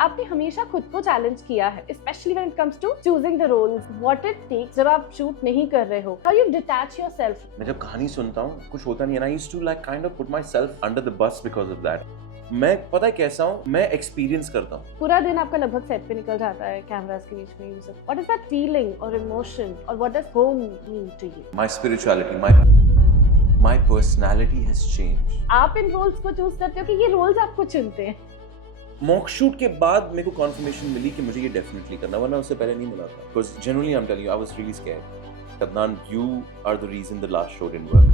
आपने हमेशा खुद को चैलेंज किया है, specially when it comes to choosing the roles, what it takes जब आप शूट नहीं कर रहे हो, हाउ यू डिटैच योरसेल्फ। मैं जब कहानी सुनता हूँ कुछ होता नहीं है, I used to like kind of put myself under the bus because of that. मैं पता है कैसा हूँ, मैं एक्सपीरियंस करता हूँ। पूरा दिन आपका लगभग सेट पे निकल जाता है कैमरास के बीच में, ये सब। व्हाट इज दैट फीलिंग और इमोशन, और what does home mean to you? My spirituality, my personality has changed. आप इन रोल्स को चूज करते हो कि ये रोल्स आपको चुनते हैं? मॉक शूट के बाद मेरे को कॉन्फर्मेशन मिली कि मुझे ये डेफिनेटली करना, वरना उससे पहले नहीं मिला था। Because genuinely I am telling you, I was really scared. Adnan, you are the reason the last show didn't work.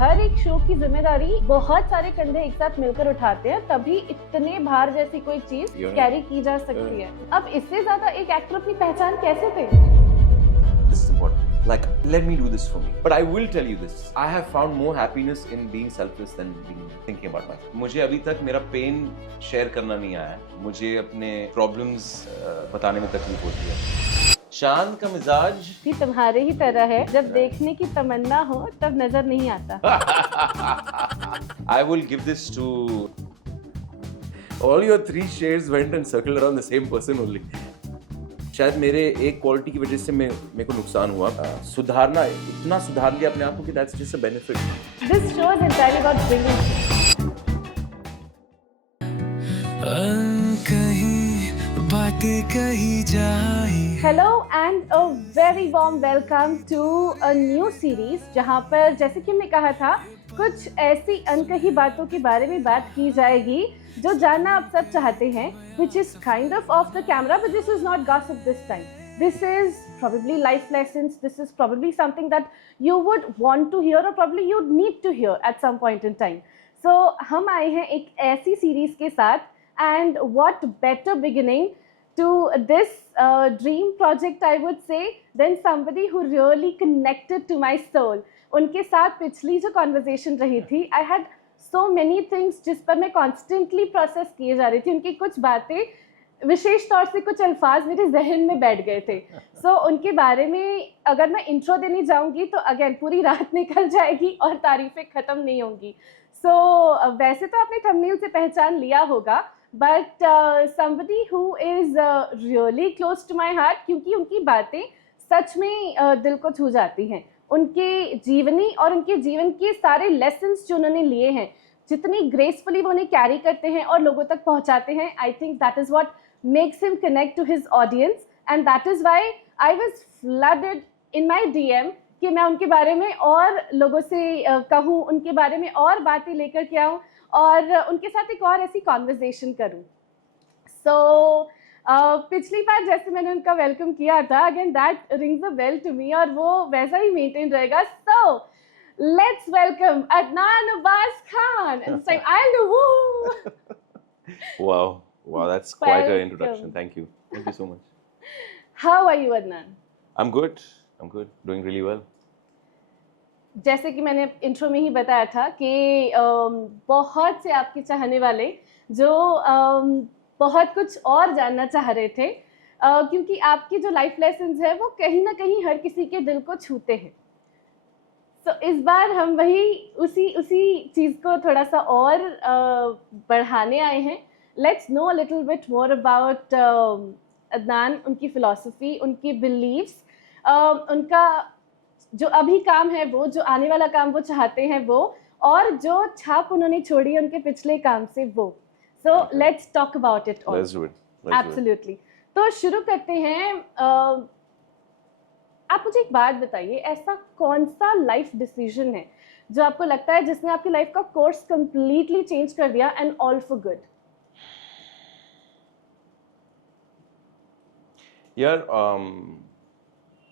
हर एक शो की जिम्मेदारी बहुत सारे कंधे एक साथ मिलकर उठाते हैं, तभी इतने भार जैसी कोई चीज कैरी की जा सकती है। अब इससे ज्यादा एक एक्टर अपनी पहचान कैसे दे? This is important. Like, let me do this for me. But I will tell you this. I have found more happiness in being selfless than thinking about myself. मुझे अभी तक मेरा पेन शेयर करना नहीं आया है। मुझे अपने प्रॉब्लम्स बताने में तकलीफ होती है। शान का मिजाज भी तुम्हारे ही तरह है, जब देखने की तमन्ना हो तब नजर नहीं आता। I will give this to all your 3 shades went and circled around the same person only. शायद मेरे एक क्वालिटी की वजह से मेरे को नुकसान हुआ। सुधारना, इतना सुधार लिया अपने आप को कि that's just a benefit. This show is entirely about bringing बातें कही जाए। Hello and a very warm welcome to a new series, जहाँ पर जैसे कि हमने कहा था कुछ ऐसी अनकही बातों के बारे में बात की जाएगी जो जानना आप सब चाहते हैं, which is kind of off the camera, but this is not gossip this time. This is probably life lessons. This is probably something that you would want to hear or probably you need to hear at some point in time. So हम आए हैं एक ऐसी series के साथ, and what better beginning to this dream project I would say than somebody who really connected to my soul. उनके साथ पिछली जो conversation रही थी, I had so many things जिस पर मैं constantly process किए जा रही थी। उनकी कुछ बातें, विशेष तौर से कुछ अल्फाज मेरे जहन में बैठ गए थे। So उनके बारे में अगर मैं इंट्रो देने जाऊंगी तो अगेन पूरी रात निकल जाएगी और तारीफें ख़त्म नहीं होंगी। So वैसे तो आपने थंबनेल से पहचान लिया होगा, but somebody who is really close to my heart, क्योंकि उनकी बातें सच में दिल को छू जाती हैं। उनके जीवनी और उनके जीवन के सारे लेसन्स जो उन्होंने लिए हैं, जितनी ग्रेसफुली वो उन्हें कैरी करते हैं और लोगों तक पहुंचाते हैं, I think that is what makes him connect to his audience, and that is why I was flooded in my DM कि मैं उनके बारे में और लोगों से कहूँ, उनके बारे में और बातें लेकर के आऊँ और उनके साथ एक और ऐसी कॉन्वर्जेशन करूँ। सो पिछली बार जैसे मैंने उनका वेलकम किया था, again that rings a bell to me, और वो वैसा ही मेंटेन रहेगा। So let's welcome Adnan Abbas Khan, and it's like I'll do woo. Wow, that's quite an Welcome. introduction. Thank you so much. How are you, Adnan? I'm good, doing really well. जैसे कि मैंने intro में ही बताया था कि बहुत से आपके चाहने वाले जो बहुत कुछ और जानना चाह रहे थे, क्योंकि आपकी जो लाइफ लेसन्स है वो कहीं ना कहीं हर किसी के दिल को छूते हैं। तो इस बार हम वही उसी चीज़ को थोड़ा सा और बढ़ाने आए हैं। Let's no a little bit more about Adnan, उनकी फ़िलॉसफी, उनकी बिलीव्स, उनका जो अभी काम है वो, जो आने वाला काम वो चाहते हैं वो, और जो छाप उन्होंने छोड़ी है उनके पिछले काम से वो। So let's talk about it all. Let's do it. Absolutely. तो शुरू करते हैं। आप मुझे एक बात बताइए, ऐसा कौन सा लाइफ डिसीजन है जो आपको लगता है जिसने आपकी लाइफ का कोर्स कंप्लीटली चेंज कर दिया, एंड ऑल फॉर गुड? यार,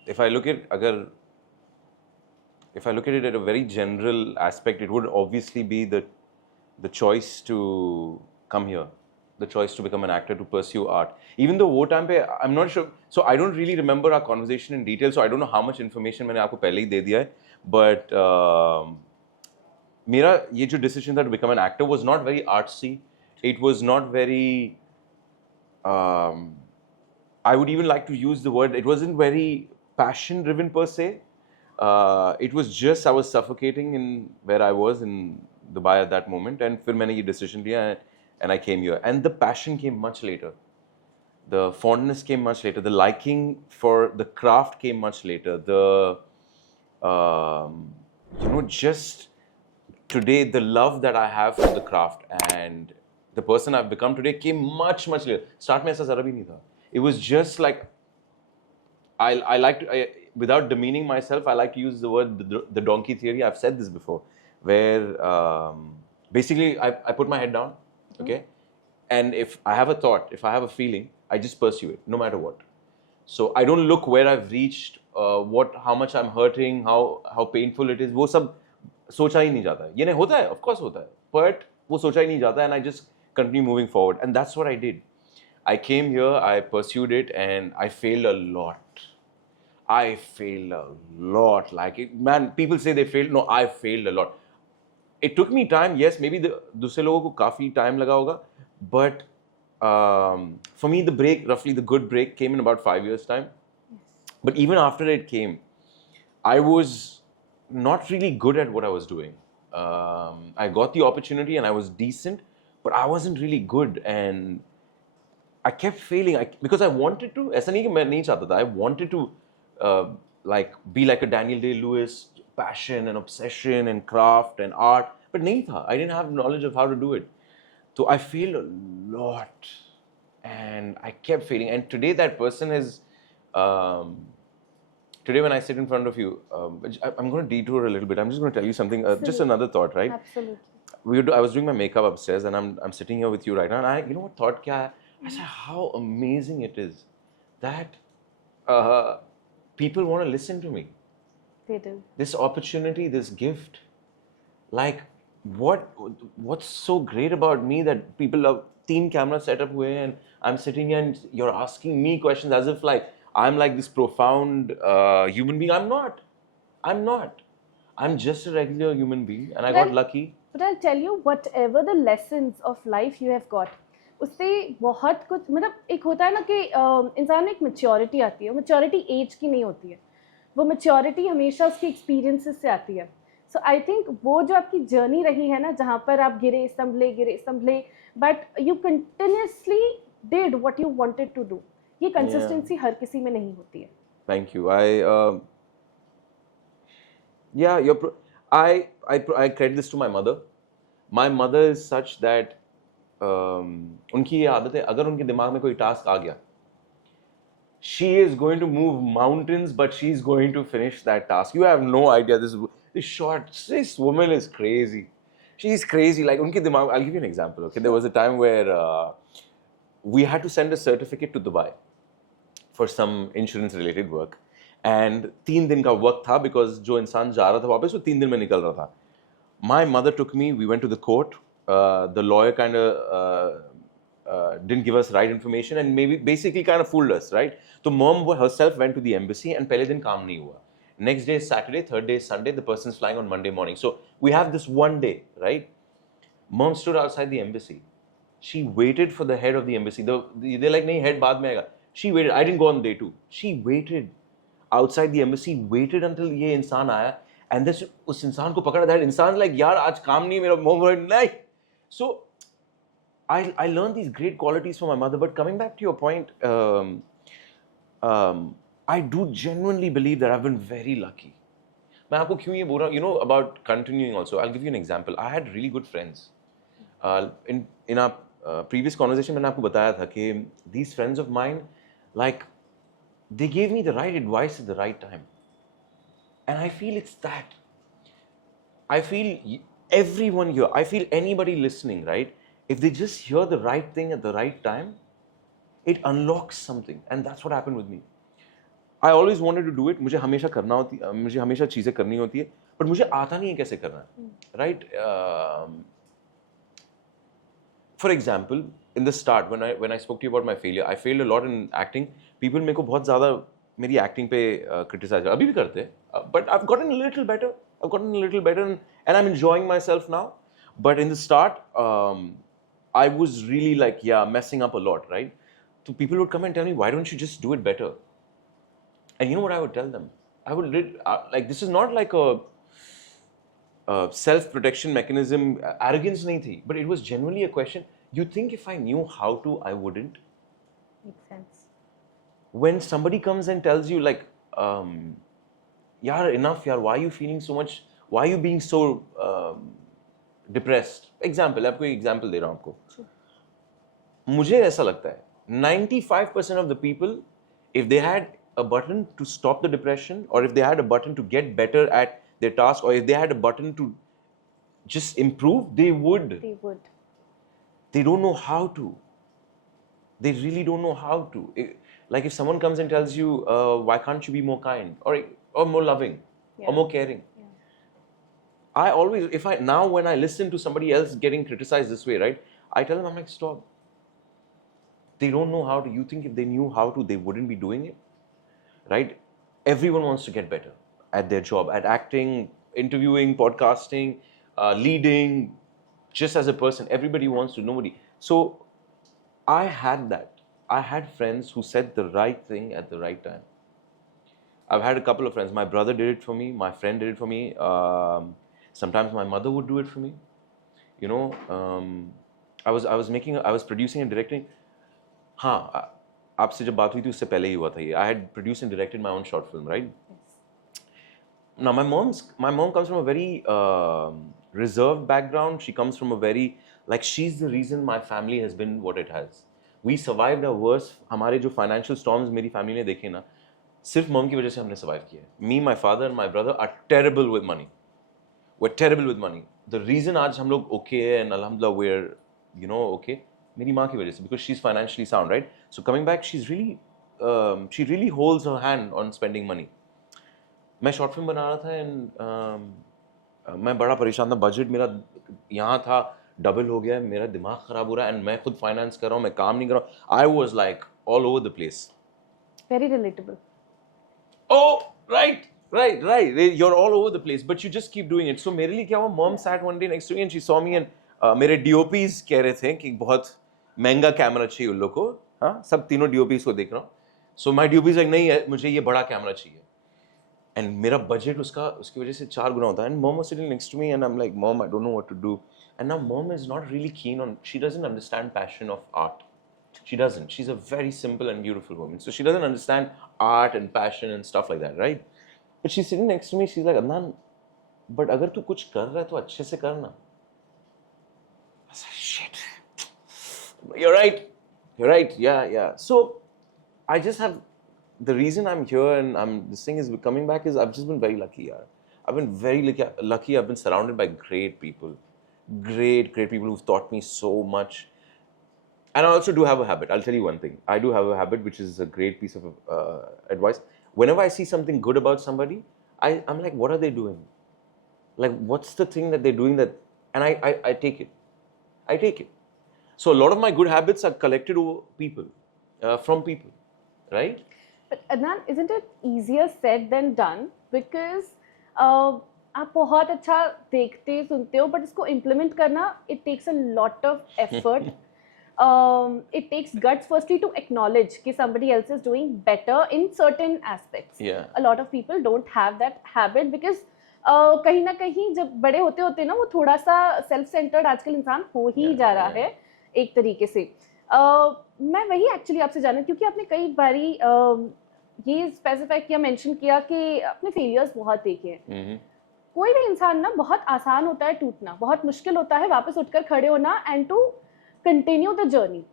if I look at it at a very general aspect, it would obviously be the choice to come here, the choice to become an actor, to pursue art. Even though वो time पे I'm not sure, so I don't really remember our conversation in detail, so I don't know how much information मैंने आपको पहले ही दे दिया है, but मेरा ये जो decision था to become an actor was not very artsy. It was not very I would even like to use the word, it wasn't very passion driven per se. It was just I was suffocating in where I was in Dubai at that moment, and फिर मैंने ये decision लिया and I came here. And the passion came much later. The fondness came much later. The liking for the craft came much later. Just today, the love that I have for the craft and the person I've become today came much, much later. Start में ऐसा जरा भी नहीं था. It was just like, I like to, without demeaning myself, I like to use the word the donkey theory. I've said this before, where basically I put my head down, okay? And if I have a thought, if I have a feeling, I just pursue it, no matter what. So I don't look where I've reached, how much I'm hurting, how painful it is. वो सब सोचा ही नहीं जाता है. ये नहीं होता है, of course होता है, but वो सोचा ही नहीं जाता है, and I just continue moving forward. And that's what I did. I came here, I pursued it, and I failed a lot. I failed a lot. Like, man, people say they failed. No, I failed a lot. It took me time. Yes, maybe दूसरे लोगों को काफी time लगा होगा, but for me, the good break came in about 5 years' time. But even after it came, I was not really good at what I was doing. I got the opportunity and I was decent, but I wasn't really good, and I kept failing because I wanted to. ऐसा नहीं कि मैं नहीं चाहता था. I wanted to be like a Daniel Day-Lewis, passion and obsession and craft and art, but नहीं था. I didn't have knowledge of how to do it. So I failed a lot, and I kept failing. And today that person is. Today when I sit in front of you, I'm going to detour a little bit. I'm just going to tell you something. Just another thought, right? Absolutely. I was doing my makeup upstairs, and I'm sitting here with you right now. And you know what thought kya hai? I said, how amazing it is that people want to listen to me. They do. This opportunity, this gift, like what's so great about me that people have 3 cameras set up हुए and I'm sitting here and you're asking me questions as if like I'm like this profound human being. I'm not. I'm just a regular human being, and I got lucky. But I'll tell you, whatever the lessons of life you have got, उससे बहुत कुछ, मतलब एक होता है ना कि इंसान में एक मैच्योरिटी आती है. मैच्योरिटी एज की नहीं होती है, वो मैच्योरिटी हमेशा उसकी एक्सपीरियंसेस से आती है. सो आई थिंक वो जो आपकी जर्नी रही है ना, जहाँ पर आप गिरे संभले, but you continuously did what you wanted to do. ये कंसिस्टेंसी हर किसी में नहीं होती है. Thank you. I credit this to my mother. My mother is such that उनकी ये आदत है, अगर उनके दिमाग में कोई टास्क आ गया, she is going to move mountains, but she's going to finish that task. You have no idea. This woman is crazy. She's crazy. Like उनके दिमाग. I'll give you an example. Okay, there was a time where we had to send a certificate to Dubai for some insurance-related work, and 3 दिन का वक्त था because जो इंसान जा रहा था वापस वो 3 दिन में निकल रहा था. My mother took me. We went to the court. The lawyer kind of didn't give us right information and basically kind of fooled us, right? So mom herself went to the embassy and पहले दिन काम नहीं हुआ. Next day is Saturday, third day is Sunday. The person's flying on Monday morning. So we have this one day, right? Mom stood outside the embassy. She waited for the head of the embassy. They're like, नहीं head बाद में आएगा. She waited. I didn't go on day 2. She waited outside the embassy, waited until ये इंसान आया, and this उस इंसान को पकड़ा. That इंसान like यार आज काम नहीं मेरा mom नहीं. So I learned these great qualities from my mother. But coming back to your point, I do genuinely believe that I've been very lucky. मैं आपको क्यों ये बोल रहा हूँ? You know about continuing also. I'll give you an example. I had really good friends. In our previous conversation मैंने आपको बताया था कि these friends of mine, like, they gave me the right advice at the right time. And I feel it's that. I feel everyone here, I feel anybody listening, right? If they just hear the right thing at the right time, it unlocks something. And that's what happened with me. I always wanted to do it. मुझे हमेशा करना होती, मुझे हमेशा चीज़ें करनी होती है, but मुझे आता नहीं है कैसे करना है, right? For example, in the start, when I spoke to you about my failure, I failed a lot in acting. People मेरे को बहुत ज़्यादा मेरी acting पे criticize अभी भी करते हैं, but I've gotten a little better. And I'm enjoying myself now. But in the start, I was really like, messing up a lot, right? So people would come and tell me, why don't you just do it better? And you know what I would tell them? I would like, this is not like a self-protection mechanism, arrogance nahi thi, but it was genuinely a question. You think if I knew how to, I wouldn't? Makes sense. When somebody comes and tells you like, yaar, enough, yaar, why are you feeling so much? Why are you being so depressed? Example, आपको एक example दे रहा हूँ आपको. मुझे ऐसा लगता है 95% of the people, if they had a button to stop the depression, or if they had a button to get better at their task, or if they had a button to just improve, they would. They would. They don't know how to. They really don't know how to. Like if someone comes and tells you, why can't you be more kind, or more loving, Yeah. or more caring? Yeah. I always, now when I listen to somebody else getting criticized this way, right, I tell them, I'm like, stop. They don't know how to. You think if they knew how to, they wouldn't be doing it, right? Everyone wants to get better at their job, at acting, interviewing, podcasting, leading, just as a person. Everybody wants to. Nobody. So I had that. I had friends who said the right thing at the right time. I've had a couple of friends. My brother did it for me. My friend did it for me. Sometimes my mother would do it for me. You know, I was producing and directing. हाँ, आपसे जब बात हुई थी उससे पहले ही हुआ था ये. I had produced and directed my own short film, right? Yes. Now my mom comes from a very reserved background. She comes from a very, like, she's the reason my family has been what it has. We survived our worst. हमारे जो financial storms मेरी family ने देखे ना, सिर्फ mom की वजह से हमने survive किया है. Me, my father and my brother are terrible with money. We're terrible with money. The reason आज हम लोग okay है and alhamdulillah we're, you know, okay, मेरी माँ की वजह से, because she's financially sound, right? So coming back, she really holds her hand on spending money. मैं शॉर्ट फिल्म बना रहा था एंड मैं बड़ा परेशान था. बजट मेरा यहाँ था, डबल हो गया, मेरा दिमाग खराब हो रहा है एंड मैं खुद फाइनेंस कर रहा हूँ, मैं काम नहीं कर रहा हूँ. I was like all over the place. Very relatable. Oh, right. You're all over the place, but you just keep doing it. So मेरे लिए क्या हुआ? Mom sat one day next to me and she saw me and मेरे DOPs कह रहे थे कि बहुत महंगा कैमरा चाहिए उन लोग को. हाँ, सब तीनों DOPs को देख रहा हूँ. So my DOPs like, नहीं है, मुझे ये बड़ा कैमरा चाहिए. And मेरा बजट उसकी वजह से 4 गुना होता है. And mom was sitting next to me and I'm like, Mom, I don't know what to do. And now mom is not really keen on, she doesn't understand passion of art. She doesn't. She's a very simple and beautiful woman. So she doesn't understand art and passion and stuff like that, right? But she's sitting next to me, she's like, Adnan, but अगर तू कुछ कर रहा है तो अच्छे से करना. I said, shit. You're right. Yeah. So I just have, the reason I'm here and this thing is coming back is I've just been very lucky. Yeah. I've been very lucky. I've been surrounded by great people. Great people who've taught me so much. And I also do have a habit. I'll tell you one thing. I do have a habit which is a great piece of advice. Whenever I see something good about somebody, I'm like, what are they doing? Like, what's the thing that they're doing that? And I take it. So a lot of my good habits are collected over people, from people, right? But Adnan, isn't it easier said than done? Because आप बहुत अच्छा देखते सुनते हो, but इसको implement करना, it takes a lot of effort. It takes guts firstly to acknowledge कि somebody else is doing better in certain aspects. Yeah. A lot of people don't have that habit because कहीं ना कहीं जब बड़े होते होते ना, वो थोड़ा सा सेल्फ सेंटर्ड आजकल इंसान हो ही जा रहा है एक तरीके से. मैं वही एक्चुअली आपसे जानना, क्योंकि आपने कई बारी ये स्पेसिफाई किया, मेंशन किया कि अपने फेलियर्स बहुत देखे हैं. कोई भी इंसान ना, बहुत आसान होता है टूटना, बहुत मुश्किल होता है वापस उठकर खड़े होना and to continue the journey.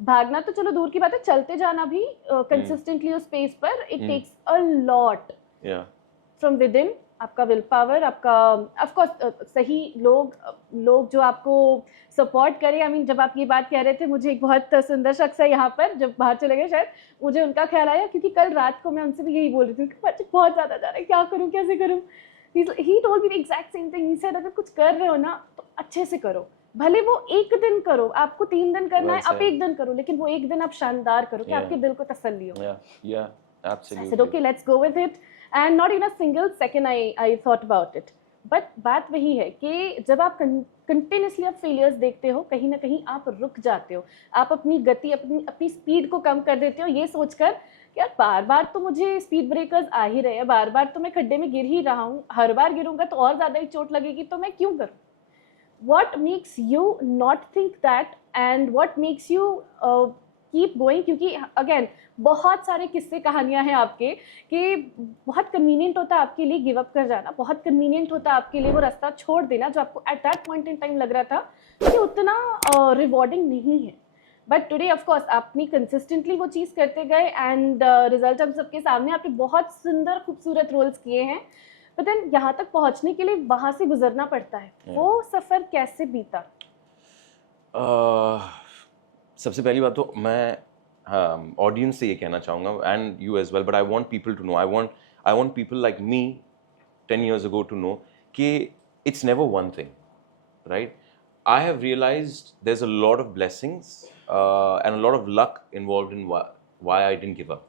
भागना तो चलो दूर की बात है, चलते जाना भी कंसिस्टेंटली उस पेस पर, it takes a lot from within. आपका विल पावर, आपका ऑफ कोर्स सही लोग जो आपको सपोर्ट करें. आई मीन जब आप ये बात कह रहे थे, मुझे एक बहुत सुंदर शख्स है यहाँ पर, जब बाहर चले गए शायद, मुझे उनका ख्याल आया, क्योंकि कल रात को मैं उनसे भी यही बोल रही थी कि बच्चे बहुत ज़्यादा जा रहा है, क्या करूँ, कैसे करूँ. He told me the exact same thing. He said अगर कुछ कर रहे हो ना तो अच्छे से करो, भले वो एक दिन करो, आपको 3 दिन करना है, आप 1 दिन करो, लेकिन वो 1 दिन आप शानदार करो कि आपके दिल को तसल्ली हो. Absolutely. I said, okay, let's go with it. And not even a single second I thought about it. But बात वही है कि जब आप कंटिन्यूसली आप फेलियर्स देखते हो, कहीं ना कहीं आप रुक जाते हो, आप अपनी गति, अपनी स्पीड को कम कर देते हो, ये सोचकर कि यार बार बार तो मुझे स्पीड ब्रेकर्स आ ही रहे हैं, बार बार तो मैं खड्डे में गिर ही रहा हूँ, हर बार गिरूंगा तो और ज़्यादा ही चोट लगेगी, तो मैं क्यों करूँ. what makes you not think that and what makes you keep going? क्योंकि अगेन बहुत सारे किस्से कहानियां हैं आपके कि बहुत कन्वीनियंट होता है आपके लिए गिव अप कर जाना, बहुत कन्वीनियंट होता है आपके लिए वो रास्ता छोड़ देना जो आपको at that point in time लग रहा था कि उतना रिवॉर्डिंग नहीं है, बट टुडे ऑफ कोर्स आपने कंसिस्टेंटली वो चीज़ करते गए एंड रिजल्ट हम सबके सामने, आपने बहुत सुंदर खूबसूरत रोल्स किए हैं, बट देन यहाँ तक पहुँचने के लिए वहाँ से गुजरना पड़ता है। वो सफ़र कैसे बीता? सबसे पहली बात तो मैं ऑडियंस से ये कहना चाहूँगा and you as well, but I want people to know, I want people like me 10 years ago to know कि it's never one thing, right? I have realized there's a lot of blessings and a lot of luck involved in why I didn't give up,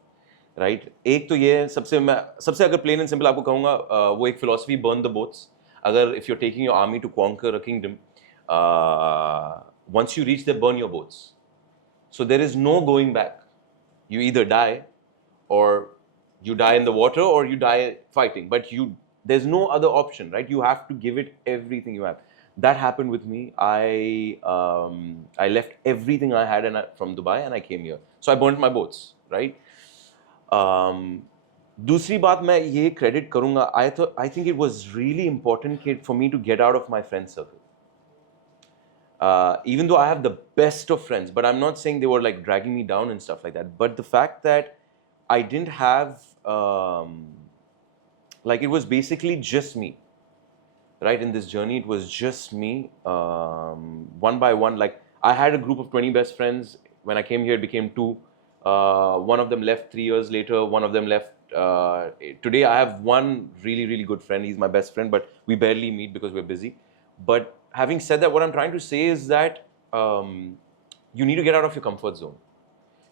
right? एक तो ये सबसे अगर plain and simple आपको कहूँगा वो एक philosophy burn the boats. अगर if you're taking your army to conquer a kingdom, once you reach there, burn your boats. So there is no going back. You either die or you die in the water or you die fighting, but there's no other option, right? You have to give it everything you have. That happened with me. I left everything I had from Dubai and I came here. So I burnt my boats, right? दूसरी बात मैं ये credit करूँगा, I think it was really important for me to get out of my friend circle. Even though I have the best of friends, but I'm not saying they were like dragging me down and stuff like that. But the fact that I didn't have, like it was basically just me, right? In this journey, it was just me, one by one. Like I had a group of 20 best friends. When I came here, it became 2. One of them left 3 years later. One of them left. Today, I have one really, really good friend. He's my best friend, but we barely meet because we're busy. But having said that, what I'm trying to say is that you need to get out of your comfort zone.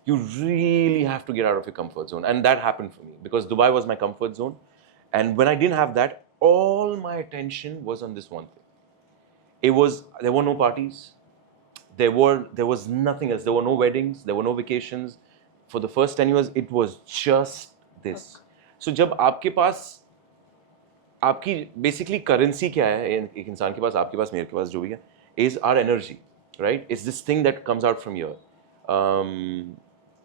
You really have to get out of your comfort zone. And that happened for me because Dubai was my comfort zone. And when I didn't have that, all my attention was on this one thing. There were no parties. There was nothing else. There were no weddings. There were no vacations. For the first 10 years, it was just this. So जब आपके पास आपकी basically currency क्या है एक इंसान के पास, आपके पास, मेरे के पास, जो भी है, is our energy, right? Is this thing that comes out from your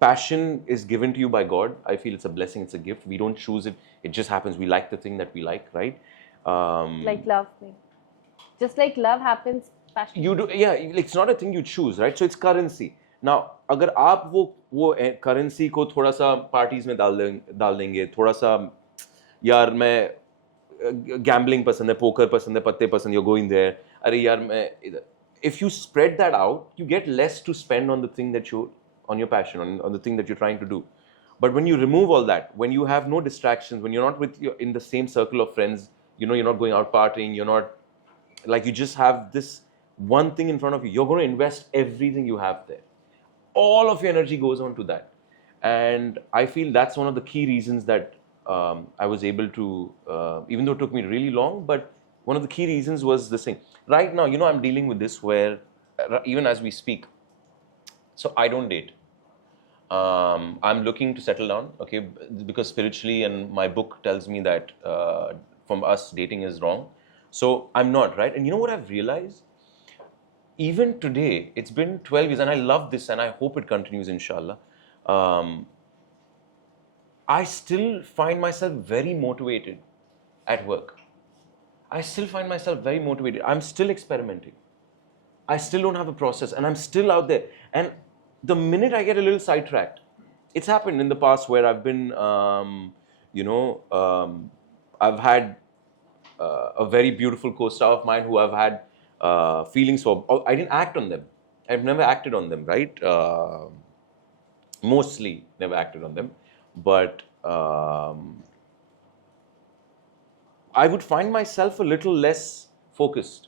passion is given to you by God. I feel it's a blessing, it's a gift. We don't choose it, it just happens. We like the thing that we like, right? Like love me, just like love happens, passion. You do, yeah, it's not a thing you choose, right? So it's currency. Now अगर आप वो currency को थोड़ा सा parties में डाल देंगे, थोड़ा सा यार मैं गैम्बलिंग पसंद है, पोकर पसंद है, पत्ते पसंद, you're going there, अरे यार मैं इधर, if you spread that out, you get less to spend on the thing that you, on your passion, on the thing that you're trying to do. But when you remove all that, when you have no distractions, when you're not in the same circle of friends, you know, you're not going out partying, you're not, like, you just have this one thing in front of you, you're going to invest everything you have there. All of your energy goes on to that. And I feel that's one of the key reasons that I was able to, even though it took me really long, but one of the key reasons was this thing. Right now, you know, I'm dealing with this where, even as we speak, so I don't date. I'm looking to settle down, okay, because spiritually and my book tells me that from us dating is wrong. So I'm not, right? And you know what I've realized? Even today, it's been 12 years and I love this and I hope it continues, inshallah. I still find myself very motivated at work. I still find myself very motivated. I'm still experimenting. I still don't have a process and I'm still out there. And the minute I get a little sidetracked, it's happened in the past where I've been, I've had a very beautiful co-star of mine who I've had feelings for. I didn't act on them. I've never acted on them, right? Mostly never acted on them. But I would find myself a little less focused.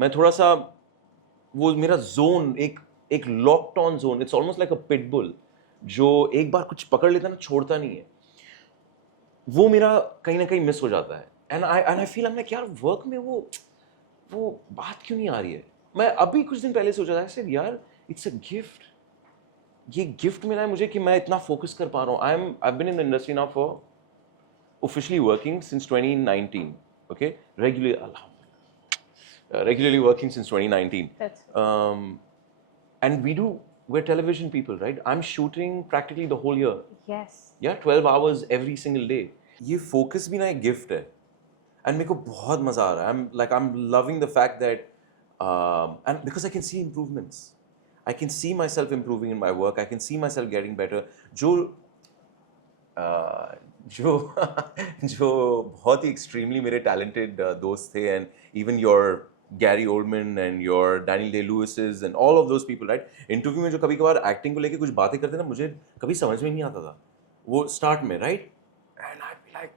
मैं थोड़ा सा, वो मेरा zone, एक locked on zone, it's almost like a pit bull, जो एक बार कुछ पकड़ लेता है ना, छोड़ता नहीं है, वो मेरा कहीं ना कहीं मिस हो जाता है. And I feel, I'm like, यार वर्क में वो बात क्यों नहीं आ रही है? मैं अभी कुछ दिन पहले सोचा था, I said, यार it's a gift. ये गिफ्ट मिला है मुझे कि मैं इतना फोकस कर पा रहा हूँ. I've been in the industry now for officially working since 2019. Okay, regularly, regularly working since 2019. That's And we're television people, right? I'm shooting practically the whole year. yes. Yeah, 12 hours every single day. ये focus भी ना एक gift है. And मेरे को बहुत मजा आ रहा है. I'm loving the fact that and because I can see improvements. I can see myself improving in my work. I can see myself getting better. जो जो जो बहुत ही extremely मेरे talented दोस्त थे, and even your Gary Oldman and your Daniel Day-Lewis's and all of those people, right? Interview में जो कभी कभार एक्टिंग को लेके कुछ बातें करते ना, मुझे कभी समझ में नहीं आता था वो स्टार्ट में, right? And I be like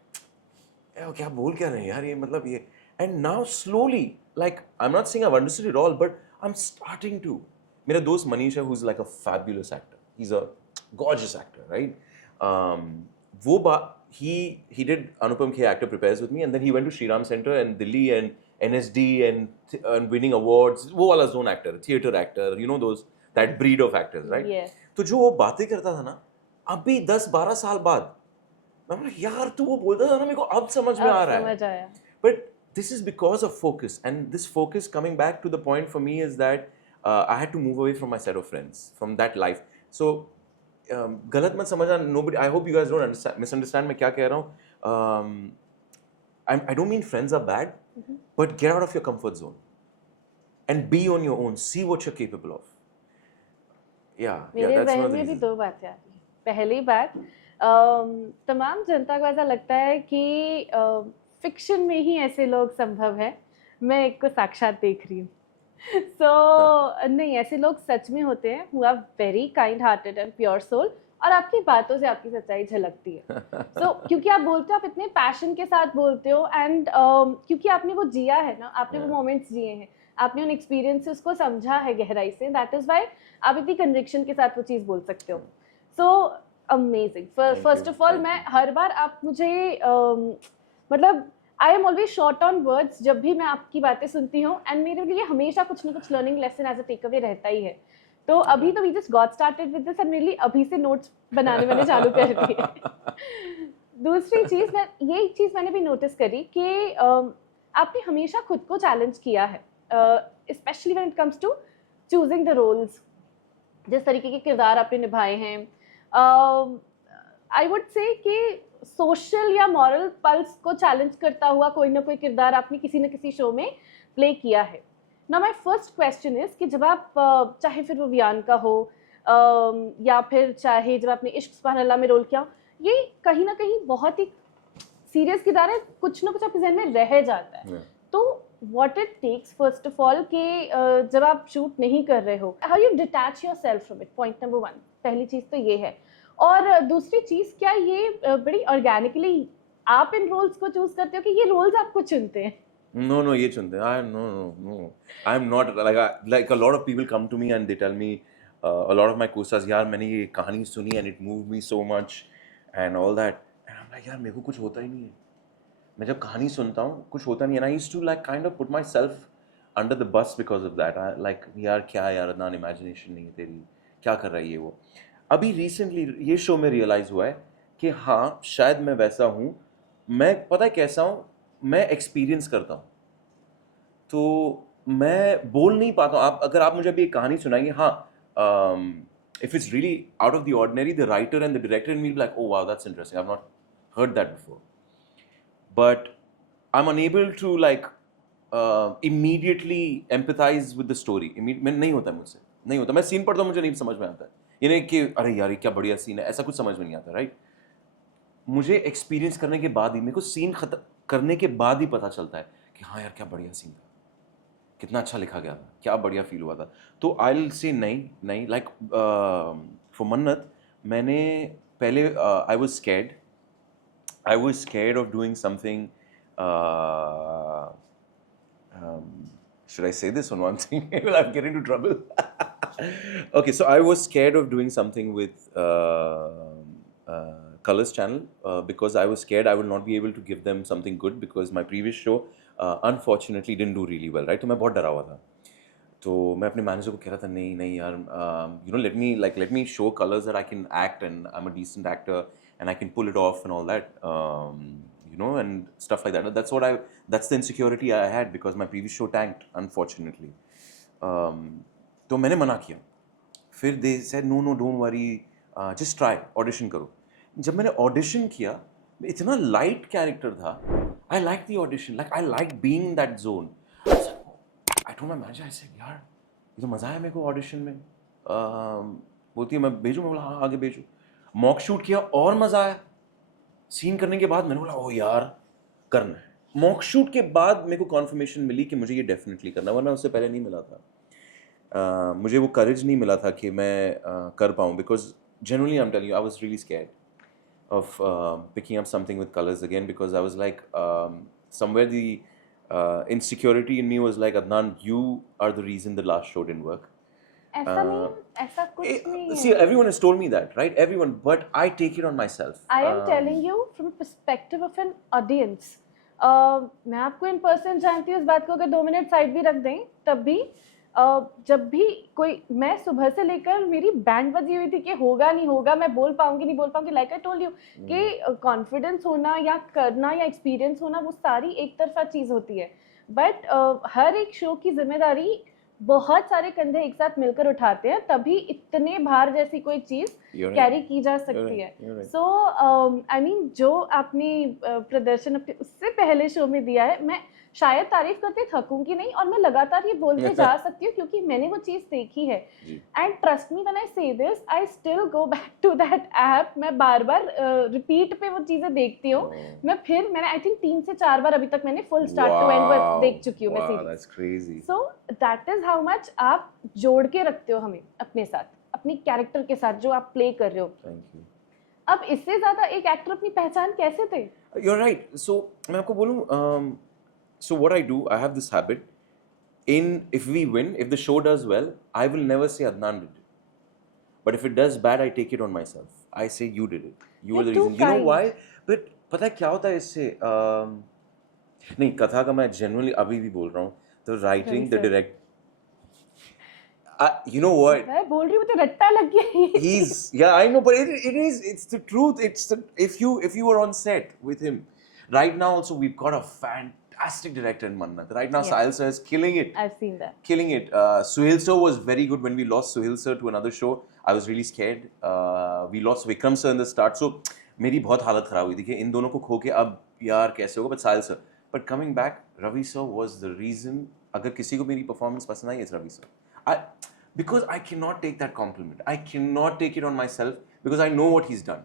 क्या बोल क्या रहे हैं यार ये, मतलब ये. And now slowly, like I am not saying I have understood it all, but I am starting to. मेरा दोस्त मनीष है, who is like a fabulous actor. He is a gorgeous actor, right? वो he did Anupam Kher Actor Prepares with me, and then he went to Shriram Center and Delhi and NSD and winning awards. वो वाला zone actor, theater actor, you know that breed of actors, right? Yes. तो जो वो बातें करता था ना, अभी 10-12 साल बाद, मैं बोला यार तू वो बोलता था ना, मेरे को अब समझ में आ रहा है. समझ आया. But this is because of focus, and this focus, coming back to the point for me, is that I had to move away from my set of friends, from that life. So गलत मत समझना, nobody, I hope you guys don't misunderstand मैं क्या कह रहा हूँ. I don't mean friends are bad, but get out of your comfort zone and be on your own, see what you're capable of. मेरे that's one जहन of the में भी reasons. दो बातें आती हैं. पहली बात, तमाम जनता को ऐसा लगता है कि फिक्शन में ही ऐसे लोग संभव है. मैं एक को साक्षात देख रही हूँ. नहीं, ऐसे लोग सच में होते हैं who are very kind hearted and pure soul, और आपकी बातों से आपकी सच्चाई झलकती है. क्योंकि आप बोलते हो, आप इतने पैशन के साथ बोलते हो, एंड क्योंकि आपने वो जिया है ना, आपने वो मोमेंट्स जिए हैं, आपने उन एक्सपीरियंसेस को समझा है गहराई से, दैट इज वाई आप इतनी कन्विक्शन के साथ वो चीज़ बोल सकते हो. So amazing. First of all, मैं हर बार आप मुझे मतलब I am always short on words जब भी मैं आपकी बातें सुनती हूँ, एंड मेरे लिए हमेशा कुछ ना कुछ learning lesson as a takeaway रहता ही है. तो अभी तो we just got started with this, and मेरे लिए अभी से नोट्स बनाने मैंने चालू कर दिए. दूसरी चीज़, ये चीज़ मैंने भी नोटिस करी कि आपने हमेशा खुद को चैलेंज किया है, specially when it comes to choosing the roles. जिस तरीके के किरदार आपने निभाए हैं, आई वुड से कि सोशल या मॉरल पल्स को चैलेंज करता हुआ कोई ना कोई किरदार आपने किसी न किसी शो में प्ले किया है. ना माई फर्स्ट क्वेश्चन इज कि जब आप चाहे फिर वो वियान का हो या फिर चाहे जब आपने इश्क सुभान अल्लाह में रोल किया, ये कहीं ना कहीं बहुत ही सीरियस किरदार है, कुछ ना कुछ आपके जहन में रह जाता है. तो what it takes first of all कि जब आप शूट नहीं कर रहे हो, how you detach yourself from it. Point number 1, पहली चीज़ तो ये है. और दूसरी चीज़, क्या ये बड़ी ऑर्गेनिकली आप इन रोल्स को चूज करते हो कि ये रोल्स आपको चुनते हैं? No, ये चुनते हैं. No. I'm not like a lot of people come to me and they tell me, a lot of my co-stars, यार मैंने ये कहानी सुनी and it moved me so much and all that, and I'm like यार मेरे को कुछ होता ही नहीं है. मैं जब कहानी सुनता हूँ कुछ होता नहीं है. And I used to like kind of put myself under the bus because of that. I like यार क्या यार, ना imagination नहीं है तेरी, क्या कर रहा है ये वो. अभी रिसेंटली ये शो में रियलाइज हुआ है कि हाँ शायद मैं वैसा हूँ. मैं पता है कैसा हूँ, मैं एक्सपीरियंस करता हूँ, तो मैं बोल नहीं पाता हूँ. अगर आप मुझे अभी एक कहानी सुनाएंगे, हाँ, if it's really out of the ordinary, the writer and the director will be like, oh wow that's interesting, I have not heard that before, but I am unable to like immediately empathise with the story. नहीं होता है मुझसे, नहीं होता. मैं scene पढ़ता हूँ, मुझे नहीं समझ में आता है. ये नहीं कि अरे यार ये क्या बढ़िया सीन है, ऐसा कुछ समझ में नहीं आता, राइट? मुझे एक्सपीरियंस करने के बाद ही, मेरे को सीन खत्म करने के बाद ही पता चलता है कि हाँ यार क्या बढ़िया सीन था, कितना अच्छा लिखा गया था, क्या बढ़िया फील हुआ था. तो आई विल से नहीं लाइक फॉर मन्नत, मैंने पहले I was scared of doing something. should I say this on one thing? Will I get into trouble? Okay, so I was scared of doing something with Colors channel because I was scared I would not be able to give them something good because my previous show unfortunately didn't do really well, right? तो मैं बहुत डरा हुआ था. तो मैं अपने manager को कह रहा था नहीं यार, you know, let me show Colors that I can act and I'm a decent actor and I can pull it off and all that. you know, and stuff like that. That's the insecurity I had because my previous show tanked, unfortunately. तो मैंने मना किया. फिर they said no don't worry, just try, audition करो. जब मैंने audition किया, इतना light character था. I liked the audition, like I liked being in that zone. I told my manager, I said यार ये तो मजा आया मेरे को audition में. बोलती है मैं भेजूँ, मैं बोला हाँ आगे भेजो. मॉक शूट किया और मजा आया. सीन करने के बाद मैंने बोला ओ यार करना है. मॉक शूट के बाद मेरे को कॉन्फर्मेशन मिली कि मुझे ये डेफिनेटली करना, वरना उससे पहले नहीं मिला था. मुझे वो करेज नहीं मिला था कि मैं कर पाऊँ, because generally I am telling you I was really scared of picking up something with colours again, because I was like somewhere the insecurity in me was like, Adnan, you are the reason the last show didn't work. ऐसा नहीं, ऐसा कुछ नहीं है. See, everyone has told me that, right? Everyone, but I take it on myself. I am telling you from a perspective of an audience. मैं आपको in person जानती हूँ, इस बात को अगर 2 मिनट साइड भी रख दें, तब भी जब भी कोई, मैं सुबह से लेकर मेरी बैंड बजी हुई थी कि होगा नहीं होगा, मैं बोल पाऊंगी नहीं बोल पाऊंगी. लाइक आई टोल्ड यू कि कॉन्फिडेंस होना या करना या एक्सपीरियंस होना वो सारी एक तरफा चीज़ होती है. बट हर एक शो की जिम्मेदारी बहुत सारे कंधे एक साथ मिलकर उठाते हैं, तभी इतने भार जैसी कोई चीज़ कैरी की जा सकती है. सो आई मीन जो आपने प्रदर्शन अपने उससे पहले शो में दिया है, मैं शायद तारीफ करते थकूंगी नहीं और मैं लगातार ये बोलते जा सकती हूँ क्योंकि मैंने वो चीज़ देखी है. And trust me when I say this, I still go back to that app. मैं बार बार रिपीट पे वो चीज़ें देखती हूँ. मैंने आई थिंक 3 से 4 बार अभी तक मैंने फुल स्टार्ट टू एंड देख चुकी हूँ मैं series. So that is how much आप जोड़ के रखते हो हमें अपने साथ, अपनी कैरेक्टर के साथ जो आप प्ले कर रहे हो. अब इससे ज़्यादा एक एक्टर अपनी पहचान कैसे थे? You're right. So मैं आपको बोलूँ, so what I do, I have this habit. If we win, if the show does well, I will never say Adnan did it. But if it does bad, I take it on myself. I say you did it. You were the reason. You know why? But पता है क्या होता है इससे? नहीं, कथा का मैं genuinely अभी भी बोल रहा हूँ. The writing, the direct. You know what? मैं बोल रही हूँ तो रट्टा लग गया. Yeah, I know, but it's the truth. If you were on set with him, right now also we've got a fantastic director in Mannat. Right now, Sahil sir is killing it. I've seen that. Killing it. Suhail sir was very good when we lost Suhail sir to another show. I was really scared. We lost Vikram sir in the start, so मेरी बहुत हालत खराब हुई थी कि इन दोनों को खो के अब यार कैसे होगा. But Sahil sir. But coming back, Ravi sir was the reason. अगर किसी को मेरी performance पसंद आई, it's Ravi sir. Because I cannot take that compliment. I cannot take it on myself because I know what he's done.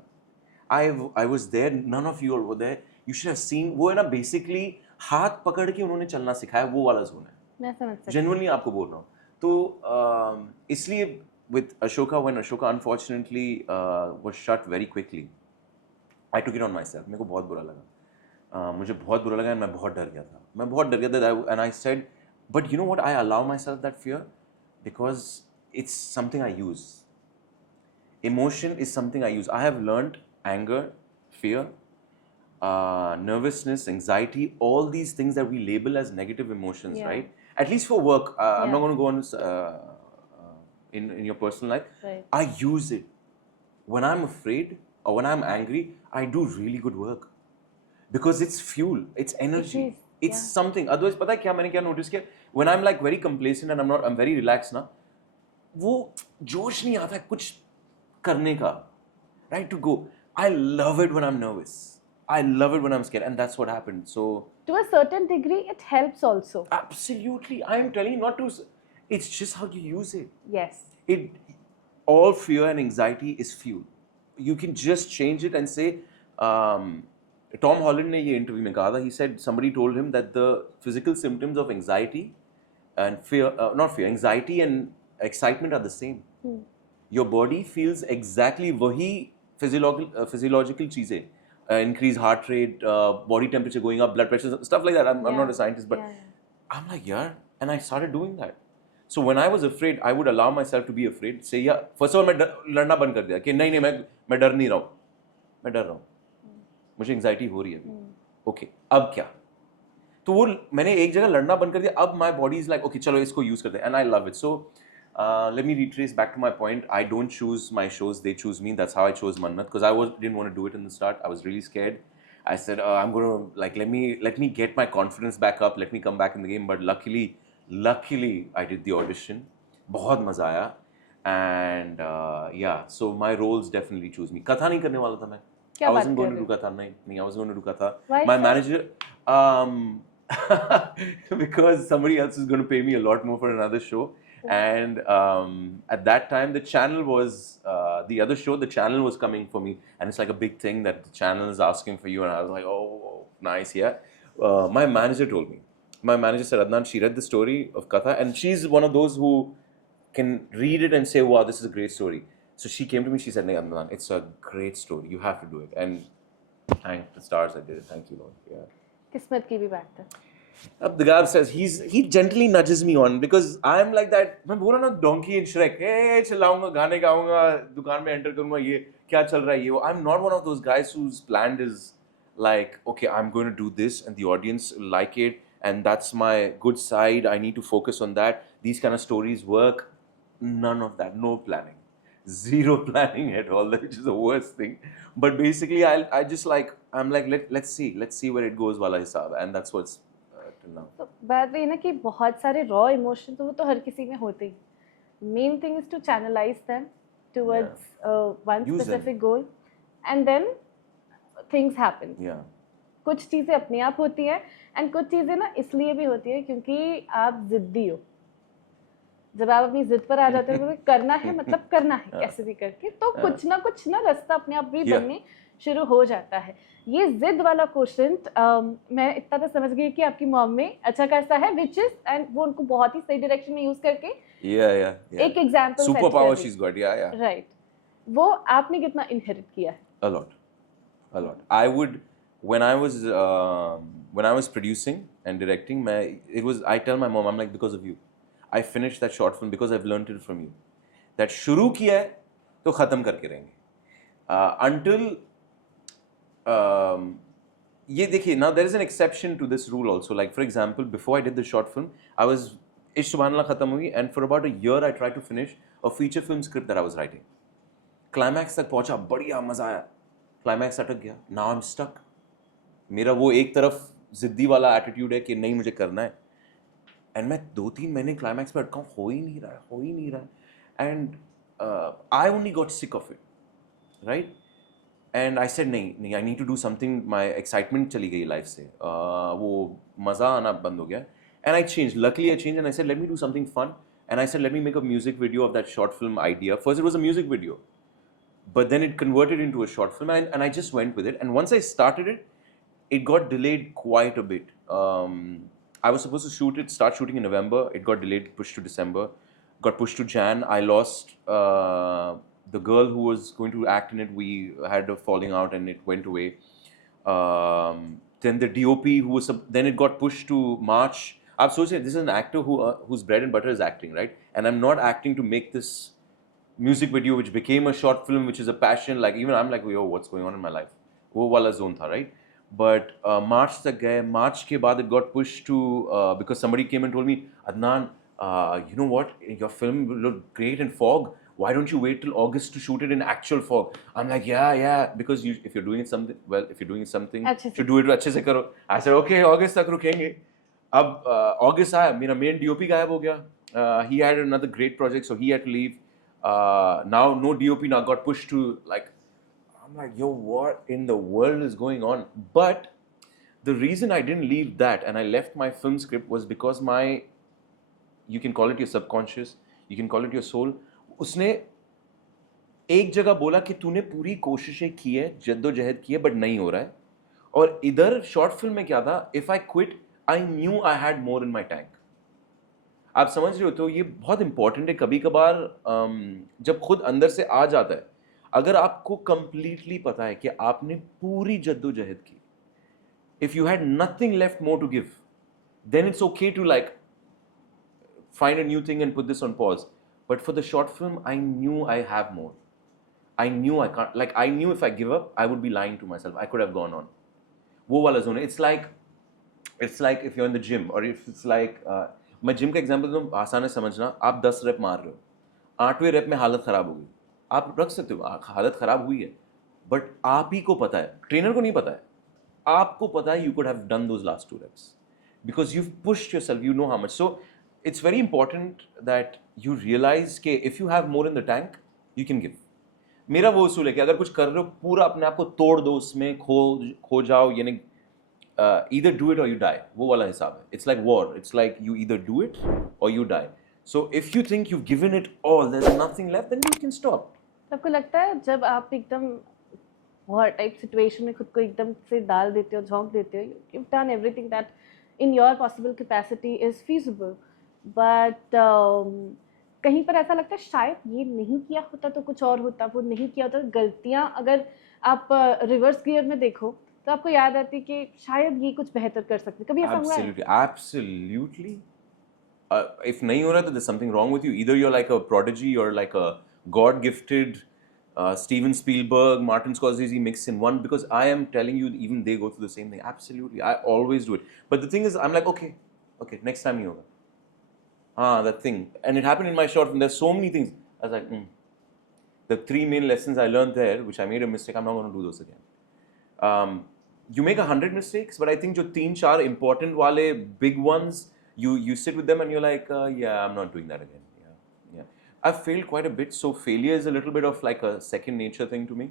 I was there. None of you were there. You should have seen. वो है ना basically हाथ पकड़ के उन्होंने चलना सिखाया, वो वाला जोन है. मैं समझ सकती हूँ. Genuinely आपको बोल रहा हूँ. तो इसलिए with Ashoka, when Ashoka unfortunately was shut very quickly, I took it on myself. मेरे को बहुत बुरा लगा. मुझे बहुत बुरा लगा and मैं बहुत डर गया था. मैं बहुत डर गया था and I said, but you know what? I allow myself that fear. Because it's something I use. Emotion is something I use. I have learned anger, fear, nervousness, anxiety, all these things that we label as negative emotions, right? At least for work. I'm not going to go on in your personal life. Right. I use it. When I'm afraid or when I'm angry, I do really good work. Because it's fuel, it's energy. It's something. Otherwise, पता है क्या मैंने क्या notice किया? When I'm like very complacent and I'm very relaxed ना, वो जोश नहीं आता है कुछ करने का, right? To go. I love it when I'm nervous. I love it when I'm scared, and that's what happened. So to a certain degree, it helps also. Absolutely, I am telling you not to. It's just how you use it. Yes. All fear and anxiety is fuel. You can just change it and say. Tom Holland ने ये interview में कहा था. He said somebody told him that the physical symptoms of anxiety and fear, not fear, anxiety and excitement are the same. Your body feels exactly वही physiological चीजें, increased heart rate, body temperature going up, blood pressure, stuff like that. I'm not a scientist, but I'm like yeah, and I started doing that. So when I was afraid, I would allow myself to be afraid. Say yeah, first of all मैं लड़ना बंद कर दिया कि नहीं मैं डर नहीं रहा हूँ, मैं डर रहा हूँ. मुझे एंग्जाइटी हो रही है अभी. ओके, अब क्या? तो वो मैंने एक जगह लड़ना बंद कर दिया. अब my body is like okay चलो इसको यूज करते हैं, and I love it. So let me retrace back to my point. I don't choose my shows, they choose me. That's how I chose Mannat, because I didn't want to do it in the start. I was really scared I said, I'm going to like let me get my confidence back up, let me come back in the game. But luckily, I did the audition. बहुत मजा आया. And yeah, so my roles definitely choose me. कथा नहीं करने वाला था मैं. क्या I बात wasn't कर going to रहे do कथा. नहीं, I was going to do कथा. Why My so? manager, because somebody else is going to pay me a lot more for another show. And at that time, the channel was the other show. The channel was coming for me, and it's like a big thing that the channel is asking for you. And I was like, oh, nice, yeah. My manager told me. My manager said, Adnan, she read the story of Katha, and she's one of those who can read it and say, wow, this is a great story. So she came to me. She said, "No, Adnan, it's a great story. You have to do it." And thank the stars, I did it. Thank you, Lord. Yeah. किस्मत की भी बात है. The guy says he gently nudges me on because I'm like that. मैं बोला ना donkey in Shrek. Hey, चिल्लाऊंगा, गाने गाऊंगा, दुकान में enter करूंगा. ये क्या चल रहा है ये वो. I'm not one of those guys whose plan is like, okay, I'm going to do this and the audience will like it and that's my good side. I need to focus on that. These kind of stories work. None of that. No planning. Zero planning at all, which is the worst thing. But basically, I'm like, let's see where it goes, wala hisab, and that's what's till now. तो बात वही ना कि बहुत सारे raw emotion तो वो तो हर किसी में होते ही. Main thing is to channelize them towards one Use them. Specific goal and then things happen. Yeah. कुछ चीज़ें अपने आप होती हैं एंड कुछ चीज़ें ना इसलिए भी होती है क्योंकि आप जिद्दी हो. जब आप अपनी जिद पर आ जाते हो करना है मतलब करना है कैसे भी करके, तो कुछ ना रास्ता अपने आप भी बनने शुरू हो जाता है. ये जिद वाला क्वेश्चन मैं इतना तो समझ गई कि आपकी मॉम में अच्छा खासा है विच इज एंड वो उनको बहुत ही सही डायरेक्शन में यूज करके Yeah. एक example Super power she's got. Yeah. Right. वो आपने कितना इनहेरिट किया है? A lot. I would when I was producing and directing, I tell my mom, I'm like, because of you. I finished that short film because I've learned it from you. That शुरू किया है तो खत्म करके रहेंगे. Until ये देखिए, now there is an exception to this rule also. Like for example, before I did the short film, I was इश्क सुबहानअल्लाह खत्म हुई and for about a year I tried to finish a feature film script that I was writing. Climax तक पहुंचा, बढ़िया मजा आया. Climax अटक गया. Now I'm stuck. मेरा वो एक तरफ जिद्दी वाला एटीट्यूड है कि नहीं मुझे करना है. एंड मैं 2-3 महीने क्लाइमैक्स पे अटका हूँ, हो ही नहीं रहा. And I only got sick of it, right. And I said नहीं, I need to do something. My excitement चली गई लाइफ से, वो मज़ा आना बंद हो गया. And I change, luckily I change and I said let me do something fun. And I said let me make a music video of that short film idea. First it was a music video, but then it converted into a short film and I just went with it. And once I started it, it got delayed quite a bit. I was supposed to start shooting in November. It got delayed, pushed to December, got pushed to Jan. I lost the girl who was going to act in it. We had a falling out and it went away. Then the DOP then it got pushed to March. I'm so sorry, this is an actor whose bread and butter is acting, right? And I'm not acting to make this music video which became a short film, which is a passion. Like even I'm like, yo, what's going on in my life? वो वाला zone था, right? But March तक गए. March के बाद it got pushed to because somebody came and told me, Adnan, you know what? Your film will look great in fog. Why don't you wait till August to shoot it in actual fog? I'm like, yeah, because if you're doing something, to do it अच्छे से करो. I said, okay, August तक रुकेंगे. अब August आया, मेरा main DOP गायब हो गया. He had another great project, so he had to leave. Now no DOP now got pushed to like, I'm like, yo, what in the world is going on? But the reason I didn't leave that and I left my film script was because you can call it your subconscious, you can call it your soul. उसने एक जगह बोला कि तूने पूरी कोशिशें की है, जद्दोजहद की है, बट नहीं हो रहा है. और इधर शॉर्ट फिल्म में क्या था, if I quit, I knew I had more in my tank. आप समझ रहे हो? तो ये बहुत इंपॉर्टेंट है. कभी कभार जब खुद अंदर से आ जाता है, अगर आपको कंप्लीटली पता है कि आपने पूरी जद्दोजहद की, if you had nothing left more to give, then it's okay to like find a new thing and put this on pause. But for the short film, I knew I have more. I knew I can't, like I knew if I give up, I would be lying to myself. I could have gone on. वो वाला zone. It's like if you're in the gym or if it's like मैं gym का example दूँ, आसान है समझना. आप 10 rape मार रहे हो, 8वें रेप में हालत ख़राब हो गई. आप रख सकते हो, हालत ख़राब हुई है, बट आप ही को पता है, ट्रेनर को नहीं पता है. आपको पता है you could have done those last 2 reps because you've pushed yourself, you know how much. So it's very important that you realize कि if you have more in the tank, you can give. मेरा वो उसूल है कि अगर कुछ कर रहे हो पूरा अपने आप को तोड़ दो, उसमें खो जाओ, यानी either do it or you die. वो वाला हिसाब है. It's like war. It's like you either do it or you die. So if you think you've given it all, there's nothing left, then you can stop. आपको लगता है जब आप एकदम वॉर टाइप सिचुएशन में खुद को एकदम से डाल देते हो, झोंक देते हो, you've done everything that in your possible capacity is feasible, but कहीं पर ऐसा लगता है शायद ये नहीं किया होता तो कुछ और होता, वो नहीं किया होता, गलतियाँ अगर आप रिवर्स गियर में देखो तो आपको याद आती है कि शायद ये कुछ बेहतर कर सकते, कभी ऐसा हुआ है? Absolutely, absolutely. If नहीं हो रहा तो there's something wrong with you. Either you're like a prodigy or like a God-gifted Steven Spielberg, Martin Scorsese mixed in one. Because I am telling you, even they go through the same thing. Absolutely, I always do it. But the thing is, I'm like, okay, next time you hoga. That thing, and it happened in my short film. There's so many things. I was like, the 3 main lessons I learned there, which I made a mistake. I'm not going to do those again. You make 100 mistakes, but I think जो 3-4 important वाले big ones, you sit with them and you're like, yeah, I'm not doing that again. Yeah. I've failed quite a bit, so failure is a little bit of like a second nature thing to me.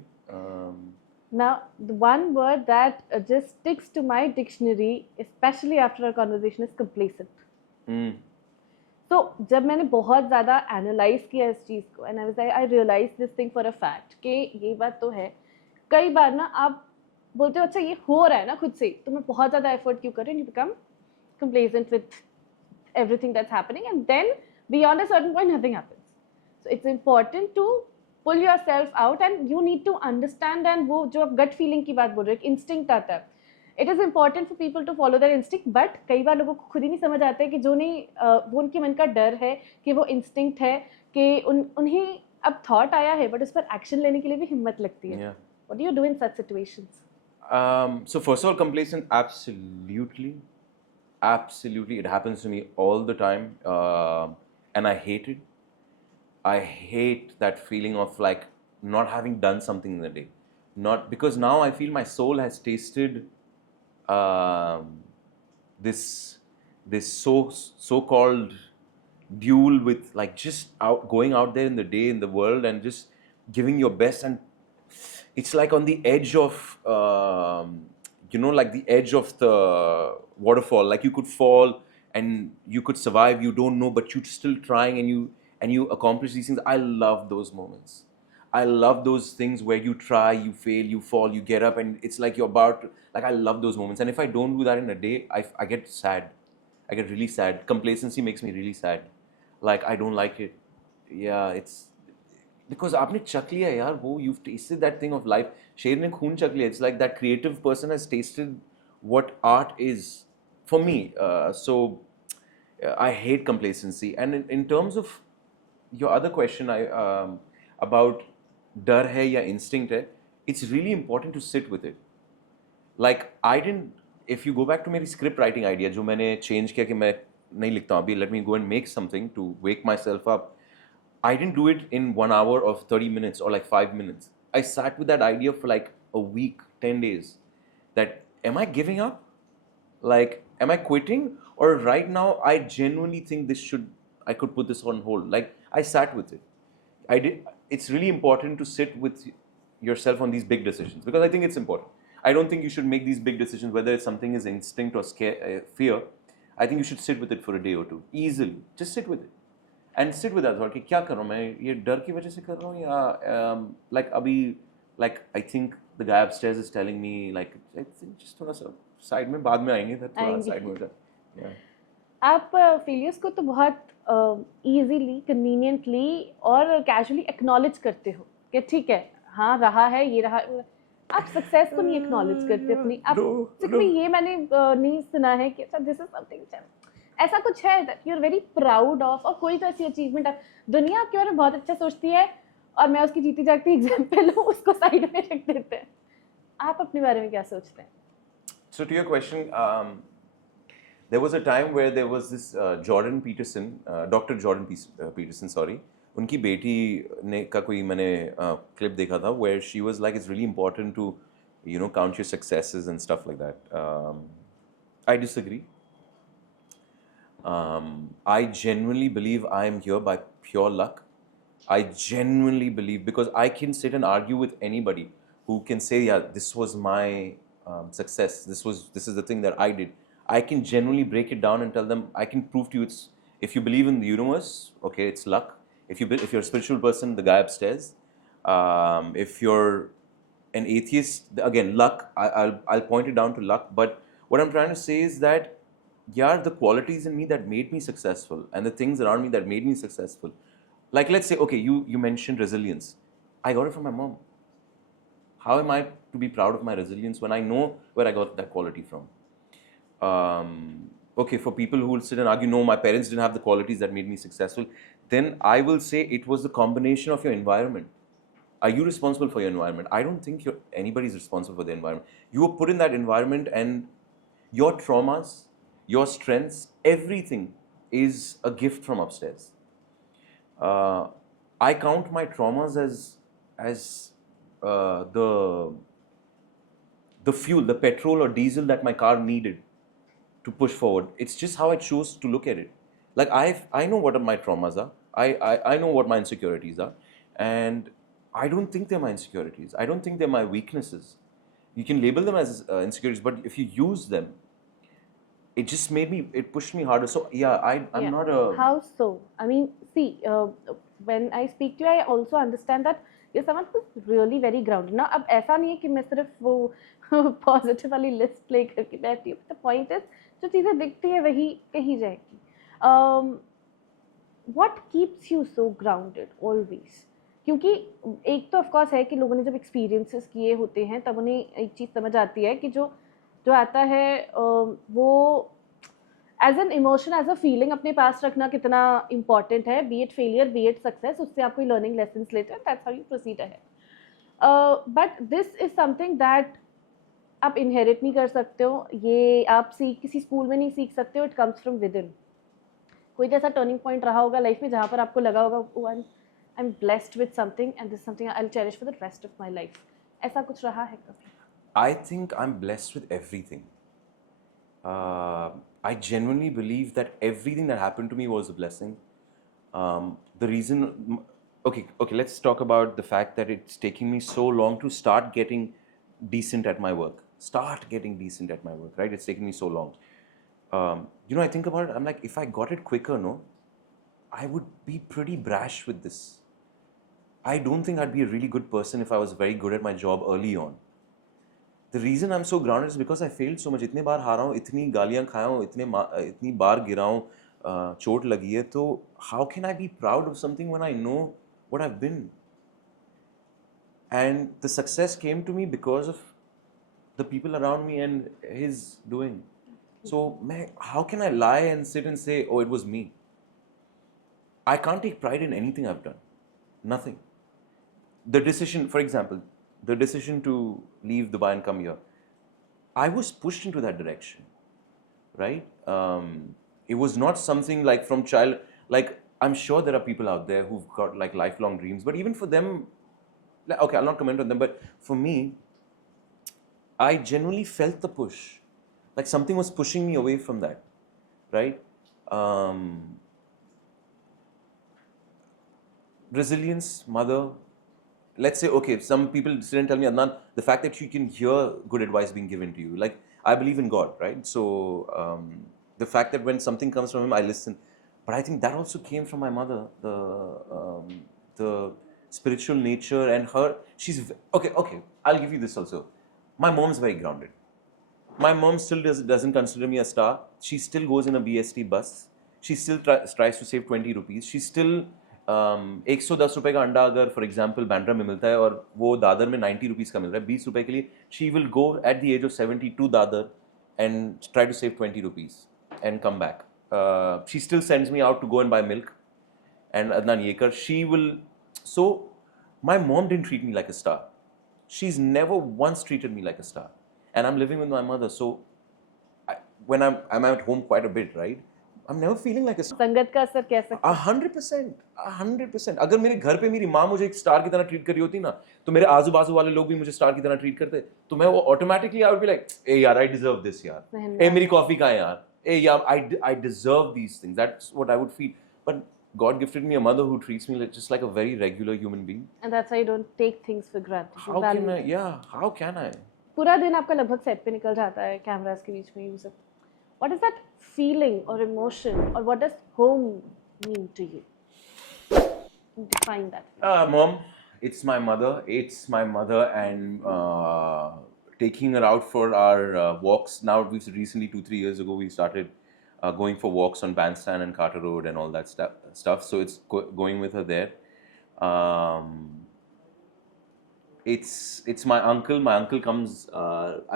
Now, the one word that just sticks to my dictionary, especially after our conversation, is complacent. So, जब मैंने बहुत ज़्यादा analyse किया इस चीज़ को, and I realise this thing for a fact कि ये बात तो है, कई बार ना आप बोलते हो अच्छा ये हो रहा है ना खुद से, तो मैं बहुत ज़्यादा एफर्ट क्यों करूँ, you become complacent with everything that's happening, and then beyond a certain point nothing happens. So it's important to pull yourself out and you need to understand, and वो जो आप gut feeling की बात बोल रहे हो, instinct आता है, it is important for people to follow their instinct, but कई बार लोगों को खुद ही नहीं समझ आता है कि जो नहीं वो उनके मन का डर है कि वो instinct है कि उन्हें अब thought आया है but उस पर action लेने के लिए भी हिम्मत लगती है. What do you do in such situations? So first of all, complacent, absolutely, it happens to me all the time, and I hate it. I hate that feeling of like not having done something in the day, not because now I feel my soul has tasted this so-called duel with like just going out there in the day in the world and just giving your best, and it's like on the edge of like the edge of the waterfall, like you could fall and you could survive, you don't know, but you're still trying and you accomplish these things. I love those moments. I love those things where you try, you fail, you fall, you get up, and it's like you're about to, like, I love those moments. And if I don't do that in a day, I get sad. I get really sad. Complacency makes me really sad. Like, I don't like it. Yeah, it's because आपने चख लिया यार वो, you've tasted that thing of life. शेर ने खून चख लिया. It's like that creative person has tasted what art is for me. So I hate complacency. And in terms of your other question, about डर है या instinct है, it's really important to sit with it. Like I didn't, if you go back to मेरी script writing idea जो मैंने change किया कि मैं नहीं लिखता हूँ अभी, let me go and make something to wake myself up. I didn't do it in 1 hour or 30 minutes or like 5 minutes. I sat with that idea for like a week, 10 days. That am I giving up? Like, am I quitting? Or right now, I genuinely think I could put this on hold. Like, I sat with it. It's really important to sit with yourself on these big decisions because I think it's important. I don't think you should make these big decisions, whether something is instinct or fear. I think you should sit with it for a day or two, easily. Just sit with it. And sit with that thought कि क्या कर रहा हूँ मैं, ये डर की वजह से कर रहा हूँ या like अभी like I think the guy upstairs is telling me like I think just थोड़ा सा साइड में बाद में आएंगे थोड़ा साइड में हो जाए. आप फेलियर्स को तो बहुत इजीली, कन्वीनियंटली और कैजुअली एक्नॉलेज करते हो कि ठीक है, हाँ रहा है, ये रहा. आप सक्सेस को नहीं एक्नॉलेज करते अपनी. आप सिर्फ ये मैंने नहीं सुना है कि अच्छा दिस इज समथिंग, ऐसा कुछ है that you are very proud of, और कोई तो ऐसी अचीवमेंट है दुनिया आपके बारे में बहुत अच्छा सोचती है और मैं उसकी जीती जागती एग्जाम्पल हूँ, उसको साइड में रख देते हैं. आप अपने बारे में क्या सोचते हैं? So to your question, there was a time where there was this Jordan Peterson, Dr. Jordan Peterson, sorry, उनकी बेटी ने का कोई मैंने क्लिप देखा था where she was like it's really important to count your successes and stuff like that. I disagree. I genuinely believe I am here by pure luck. I genuinely believe, because I can sit and argue with anybody who can say, yeah, this was my success. This is the thing that I did. I can genuinely break it down and tell them, I can prove to you, it's, if you believe in the universe, okay, it's luck. If you're a spiritual person, the guy upstairs. If you're an atheist, again, luck. I'll point it down to luck. But what I'm trying to say is that, yeah, the qualities in me that made me successful and the things around me that made me successful. Like, let's say, okay, you mentioned resilience. I got it from my mom. How am I to be proud of my resilience when I know where I got that quality from? Okay, for people who will sit and argue, no, my parents didn't have the qualities that made me successful, then I will say it was the combination of your environment. Are you responsible for your environment? I don't think anybody's responsible for the environment. You were put in that environment, and your traumas, your strengths, everything is a gift from upstairs. I count my traumas as the fuel, the petrol or diesel that my car needed to push forward. It's just how I chose to look at it. Like, I know what my traumas are. I know what my insecurities are, and I don't think they're my insecurities. I don't think they're my weaknesses. You can label them as insecurities, but if you use them, it pushed me harder. So yeah, I'm not a... How so? I mean, see, when I speak to you, I also understand that you're someone who's really very grounded. Now, अब ऐसा नहीं है कि मैं सिर्फ वो positive वाली list play करके बैठी हूँ. The point is, जो चीज़ें दिखती है वही कही जाएगी. What keeps you so grounded always? क्योंकि एक तो ऑफ कोर्स है कि लोगों ने जब एक्सपीरियंसेस किए होते हैं तब उन्हें एक चीज़ समझ आती है कि जो आता है वो as an emotion, as a feeling अपने पास रखना कितना इंपॉर्टेंट है, be it failure be it success, उससे आप कोई लर्निंग लेसन्स लेते हैं, that's how you proceed ahead. But this is something that आप इनहेरिट नहीं कर सकते हो, ये आप किसी स्कूल में नहीं सीख सकते हो, it comes from with in. कोई जैसा टर्निंग पॉइंट रहा होगा लाइफ में जहाँ पर आपको लगा होगा I'm blessed with something and this is something I'll cherish for the rest of my life. ऐसा कुछ रहा है कभी? I think I'm blessed with everything. I genuinely believe that everything that happened to me was a blessing. The reason, okay, let's talk about the fact that it's taking me so long to start getting decent at my work. Right? It's taken me so long. I think about it, I'm like, if I got it quicker, no, I would be pretty brash with this. I don't think I'd be a really good person if I was very good at my job early on. The reason I'm so grounded is because I failed so much. इतने बार हारा हूँ, इतनी गालियाँ खाया हूँ, इतनी बार गिरा हूँ, चोट लगी है, तो how can I be proud of something when I know what I've been? And the success came to me because of the people around me and his doing. So, how can I lie and sit and say, oh, it was me? I can't take pride in anything I've done. Nothing. The decision, for example, the decision to leave Dubai and come here, I was pushed into that direction, right? It was not something like from child, like I'm sure there are people out there who've got like lifelong dreams, but even for them, okay, I'll not comment on them, but for me, I genuinely felt the push. Like something was pushing me away from that, right? Resilience, mother. Let's say, okay, some people didn't tell me, Adnan, the fact that you can hear good advice being given to you. Like, I believe in God, right? So, the fact that when something comes from Him, I listen. But I think that also came from my mother, the spiritual nature and her. She's, okay, I'll give you this also. My mom's very grounded. My mom still doesn't consider me a star. She still goes in a BST bus. She still tries to save 20 rupees. She still 110 रुपए का अंडा अगर for example Bandra में मिलता है और वो दादर में 90 रुपीज़ का मिल रहा है 20 रुपए के लिए, she will go at the age of 70 to Dadar and try to save 20 rupees and come back. She still sends me out to go and buy milk and Adnan Yekar, she will. So my mom didn't treat me like a star. She's never once treated me like a star. And I'm living with my mother, so when I'm at home quite a bit, right? I'm never feeling like a star. संगत का असर कह सकते हैं 100%, 100%. अगर मेरे घर पे मेरी माँ मुझे एक स्टार की तरह ट्रीट कर रही होती ना, तो मेरे आजू बाजू वाले लोग भी मुझे स्टार की तरह ट्रीट करते, तो मैं वो automatically I would be like, ए यार आई डिजर्व दिस यार, सहन ए मेरी कॉफी कहाँ है यार, ए यार I deserve these things. That's what I would feel. But God gifted me a mother who treats me just like a very regular human being. and that's why you don't take things for granted. You How can value I? them. Yeah, how can I? पूरा दिन आपका लगभग set पे निकल जाता है cameras के बीच में ये सब. What is that feeling or emotion or what does home mean to you? Define that. Mom, it's my mother. It's my mother, and taking her out for our walks. Now, we've recently 2-3 years ago we started going for walks on Bandstand and Carter Road and all that stuff. So it's going with her there. It's my uncle. My uncle comes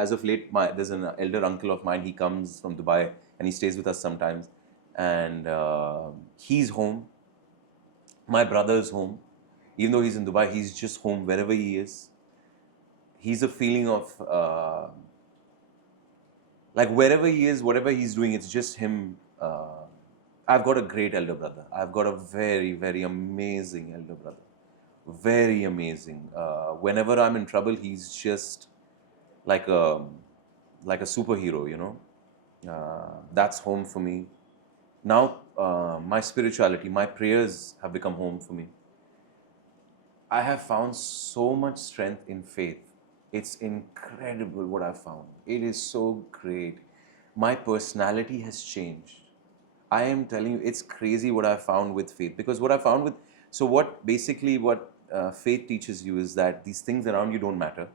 as of late. There's an elder uncle of mine. He comes from Dubai and he stays with us sometimes. And he's home. My brother is home. Even though he's in Dubai, he's just home wherever he is. He's a feeling of like wherever he is, whatever he's doing, it's just him. I've got a great elder brother. I've got a very, very amazing elder brother. Very amazing. Whenever I'm in trouble, he's just like a superhero, you know. That's home for me. Now, my spirituality, my prayers have become home for me. I have found so much strength in faith. It's incredible what I've found. It is so great. My personality has changed. I am telling you, it's crazy what I found with faith. Because what I found with, so what faith teaches you is that these things around you don't matter,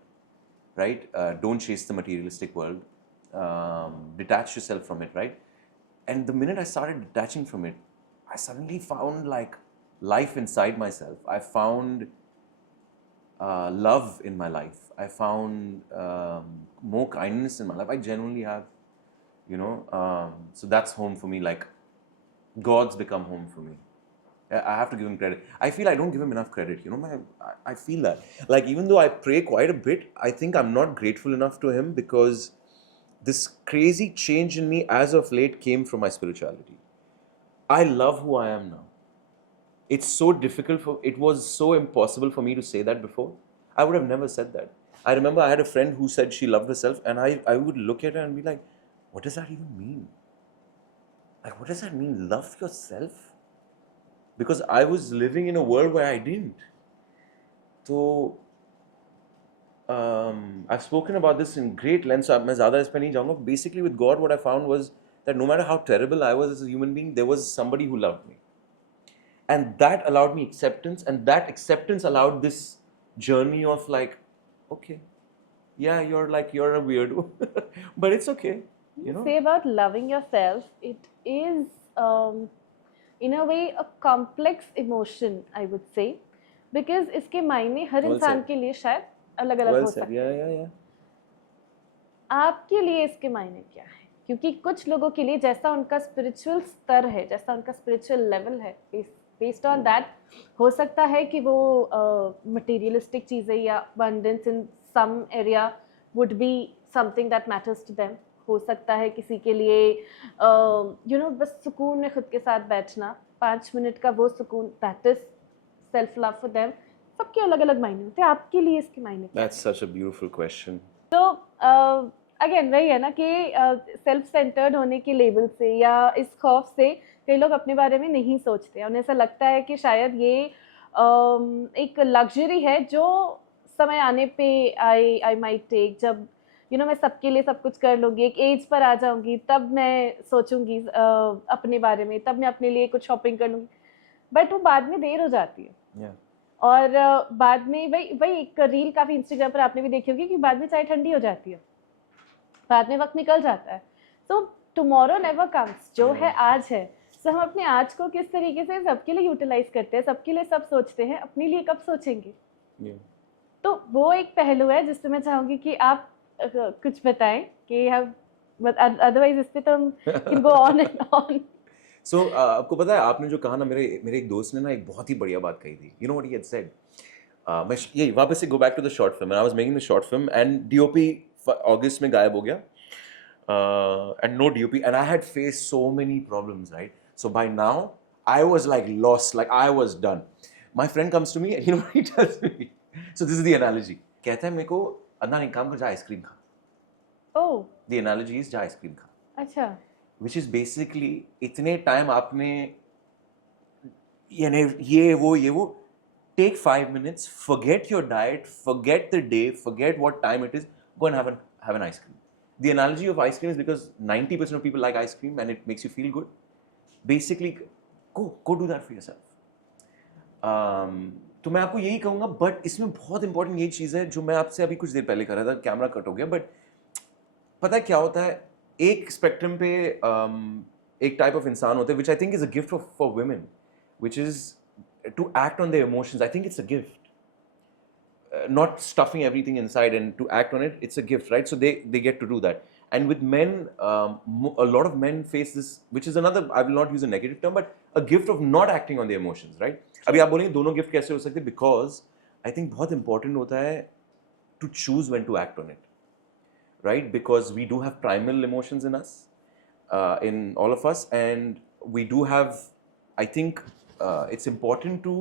right? Don't chase the materialistic world. Detach yourself from it, right? And the minute I started detaching from it, I suddenly found like life inside myself. I found love in my life. I found more kindness in my life. I genuinely have, you know. So that's home for me. Like God's become home for me. I have to give him credit. I feel I don't give him enough credit. You know, I feel that. Like even though I pray quite a bit, I think I'm not grateful enough to him because this crazy change in me as of late came from my spirituality. I love who I am now. It's so difficult it was so impossible for me to say that before. I would have never said that. I remember I had a friend who said she loved herself, and I would look at her and be like, what does that even mean? Like, what does that mean, love yourself? Because I was living in a world where I didn't. So, I've spoken about this in great length, so मैं ज़्यादा इस पे नहीं जाऊँगा. Basically, with God, what I found was that no matter how terrible I was as a human being, there was somebody who loved me. And that allowed me acceptance, and that acceptance allowed this journey of like, okay, yeah, you're a weirdo, but it's okay, you know. Say about loving yourself, it is in a way a complex emotion, I would say, because इसके मायने हर Well इंसान said. के लिए शायद अलग-अलग Well हो said. सकते Yeah, हैं. yeah, yeah. आपके लिए इसके मायने क्या है? क्योंकि कुछ लोगों के लिए जैसा उनका स्पिरिचुअल स्तर है, जैसा उनका स्पिरिचुअल लेवल है, बेस्ड ऑन दैट हो सकता है कि वो मटेरियलिस्टिक चीज़ें या abundance in some area would be something that matters to them. हो सकता है किसी के लिए you know बस सुकून में खुद के साथ बैठना, 5 मिनट का वो सुकून, that is self love for them. सबके अलग-अलग मायने होते हैं. आपके लिए इसके मायने क्या? That's such a beautiful question. तो अगेन वही है ना कि सेल्फ सेंटर्ड होने के लेवल से या इस खौफ से कई लोग अपने बारे में नहीं सोचते. उन्हें ऐसा लगता है कि शायद ये एक लग्जरी है जो समय आने पे आई माइट टेक, जब यू नो मैं सबके लिए सब कुछ कर लूँगी, एक एज पर आ जाऊँगी, तब मैं सोचूंगी अपने बारे में, तब मैं अपने लिए कुछ शॉपिंग कर लूँगी. बट वो बाद में देर हो जाती है. Yeah. और बाद में वही एक रील काफ़ी इंस्टाग्राम पर आपने भी देखी होगी कि बाद में चाय ठंडी हो जाती है, बाद में वक्त निकल जाता है. तो टुमारो नेवर कम्स, जो है आज है. सो हम अपने आज को किस तरीके से सबके लिए यूटिलाइज करते हैं, सबके लिए सब सोचते हैं, अपने लिए कब सोचेंगे? Yeah. तो वो एक पहलू है जिस पे मैं चाहूँगी कि आप कुछ बताएं कि अदरवाइज इस पे तो हम can go on and on. So आपको पता है आपने जो कहा ना, मेरे एक दोस्त ने ना एक बहुत ही बढ़िया बात कही थी. You know what he had said? मैं ये वापस से go back to the short film. And I was making the short film and DOP अगस्त में गायब हो गया. and no DOP, and I had faced so many problems, right? So by now, I was like lost, like I was done. My friend comes to me, and you know what he tells me? So this is the analogy. कहता है मेरे को अदनान एक काम कर जा ice cream खा. Oh, The analogy is जा आइसक्रीम खा. अच्छा. Which is basically इतने टाइम आपने यानी ये वो take 5 minutes, forget your diet, forget the day, forget what time it is, go and have an ice cream. The analogy of ice cream is because 90% of people like ice cream and it makes you feel good. Basically, go do that for yourself. तो मैं आपको यही कहूँगा, but इसमें बहुत important ये चीज़ है जो मैं आपसे अभी कुछ देर पहले कर रहा था, कैमरा कट हो गया, बट पता है क्या होता है, एक स्पेक्ट्रम पे एक टाइप ऑफ इंसान होता है which I think is a gift for women, which is to act on their emotions. I think it's a gift. Not stuffing everything inside and to act on it, it's a gift, right? So they get to do that. And with men, a lot of men face this, which is another, I will not use a negative term, but a gift of not acting on their emotions, right? अभी आप बोलेंगे दोनों gift कैसे हो सकते हैं? Because I think बहुत important होता है to choose when to act on it, right? Because we do have primal emotions in us, in all of us, and we do have, I think, it's important to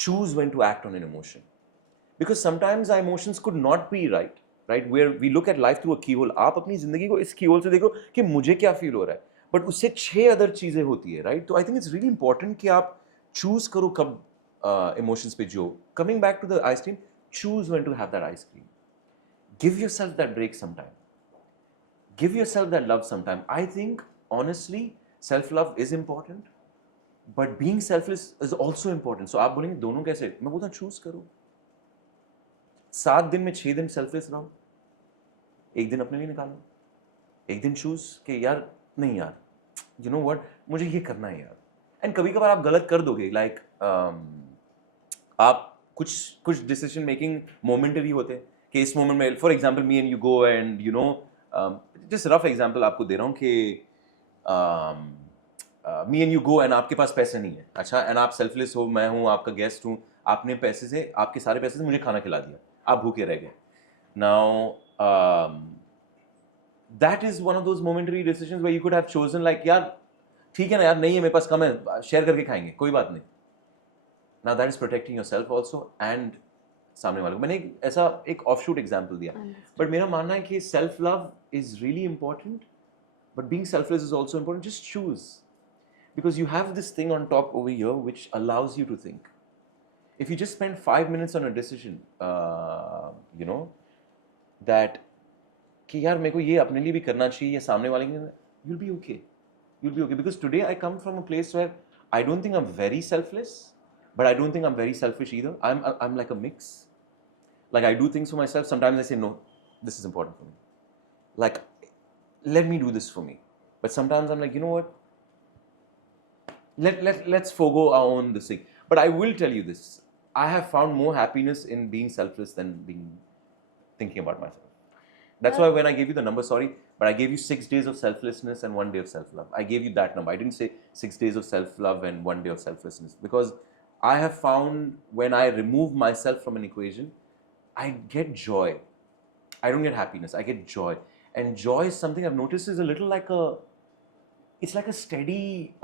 choose when to act on an emotion, because sometimes our emotions could not be right, where we look at life through a keyhole. आप अपनी जिंदगी को इस keyhole से देखो कि मुझे क्या फील हो रहा है, बट उससे 6 अदर चीजें होती है, राइट? तो I think it's really important कि आप चूज करो कब इमोशंस पे जो. Coming back to the ice cream, choose when to have that ice cream. Give yourself that break sometime. Give yourself that love sometime. I think honestly self-love is important, but being selfless is also important. So आप बोलेंगे दोनों कैसे? मैं बोलता हूँ choose करो. 7 दिन में 6 दिन selfless रहो, एक दिन अपने लिए निकालो, एक दिन choose कि यार नहीं यार, you know what, मुझे ये करना है यार. एंड कभी कभार आप गलत कर दोगे, लाइक आप कुछ डिसीजन मेकिंग मोमेंटरी होते हैं कि इस मोमेंट में, for example me and you go and you know, just rough example आपको दे रहा हूँ कि me and you go and आपके पास पैसे नहीं है, अच्छा, एंड आप सेल्फलेस हो, मैं हूँ आपका गेस्ट हूँ, आपने पैसे से, आपके सारे पैसे से मुझे खाना खिला दिया, आप भूखे रह गए. Now that is one of those momentary decisions where you could have chosen like यार ठीक है ना यार, नहीं है मेरे पास, कम है, शेयर करके खाएंगे, कोई बात नहीं. Now that is protecting yourself also and सामने वाले को. मैंने ऐसा एक ऑफशूट एग्जांपल दिया, बट मेरा मानना है कि self love is really important, but being selfless is also important. Just choose, because you have this thing on top over here which allows you to think. If you just spend 5 minutes on a decision, you know, that कि यार मेरे को ये अपने लिए भी करना चाहिए या सामने वाले के, you'll be okay. You'll be okay, because today I come from a place where I don't think I'm very selfless, but I don't think I'm very selfish either. I'm like a mix. Like I do things for myself. Sometimes I say no, this is important for me. Like let me do this for me. But sometimes I'm like, you know what? Let's forgo our own this thing. But I will tell you this: I have found more happiness in being selfless than thinking about myself. That's why when I gave you the number, sorry, but I gave you 6 days of selflessness and 1 day of self-love. I gave you that number. I didn't say 6 days of self-love and 1 day of selflessness, because I have found when I remove myself from an equation, I get joy. I don't get happiness. I get joy. And joy is something I've noticed is a little like it's like a steady,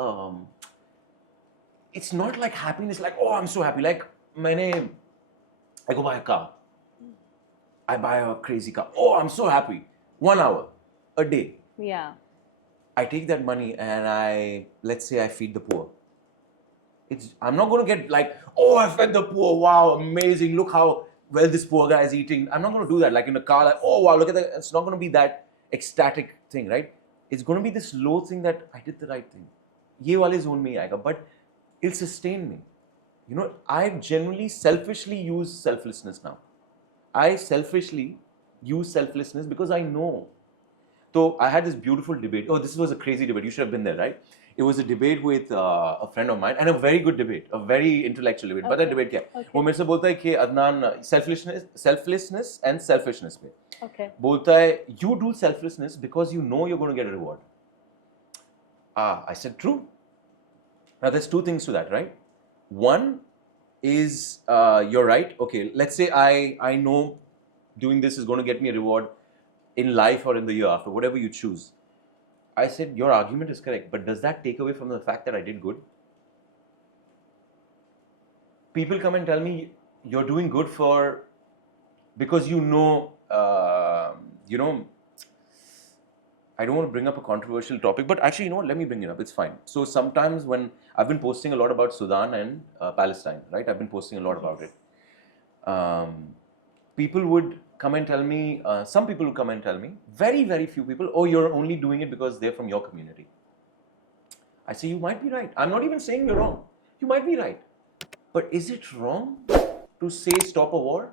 it's not like happiness, like, oh, I'm so happy. Like, I go buy a car. I buy a crazy car. Oh, I'm so happy. 1 hour, a day. Yeah. I take that money and let's say I feed the poor. I'm not going to get like, oh, I fed the poor. Wow, amazing. Look how well this poor guy is eating. I'm not going to do that. Like in a car, like, oh, wow, look at that. It's not going to be that ecstatic thing, right? It's going to be this low thing that I did the right thing. Ye wale zone mein aayega, but it'll sustain me. You know, I generally selfishly use selflessness now. I selfishly use selflessness because I know. So I had this beautiful debate. Oh, this was a crazy debate. You should have been there, right? It was a debate with a friend of mine, and a very good debate, a very intellectual debate. But that debate क्या है? वो मेरे से बोलता है कि Adnan selflessness and selfishness पे. Okay. बोलता है you do selflessness because you know you're going to get a reward. I said true. Now there's 2 things to that, right? One is you're right. Okay, let's say I know doing this is going to get me a reward. in life or in the year after, whatever you choose. I said, your argument is correct, but does that take away from the fact that I did good? People come and tell me, you're doing good because you know, I don't want to bring up a controversial topic, but actually, you know what, let me bring it up, it's fine. So sometimes when I've been posting a lot about Sudan and Palestine, right? I've been posting a lot about it. People would come and tell me, some people would come and tell me, very, very few people, oh, you're only doing it because they're from your community. I say, you might be right. I'm not even saying you're wrong. You might be right. But is it wrong to say stop a war?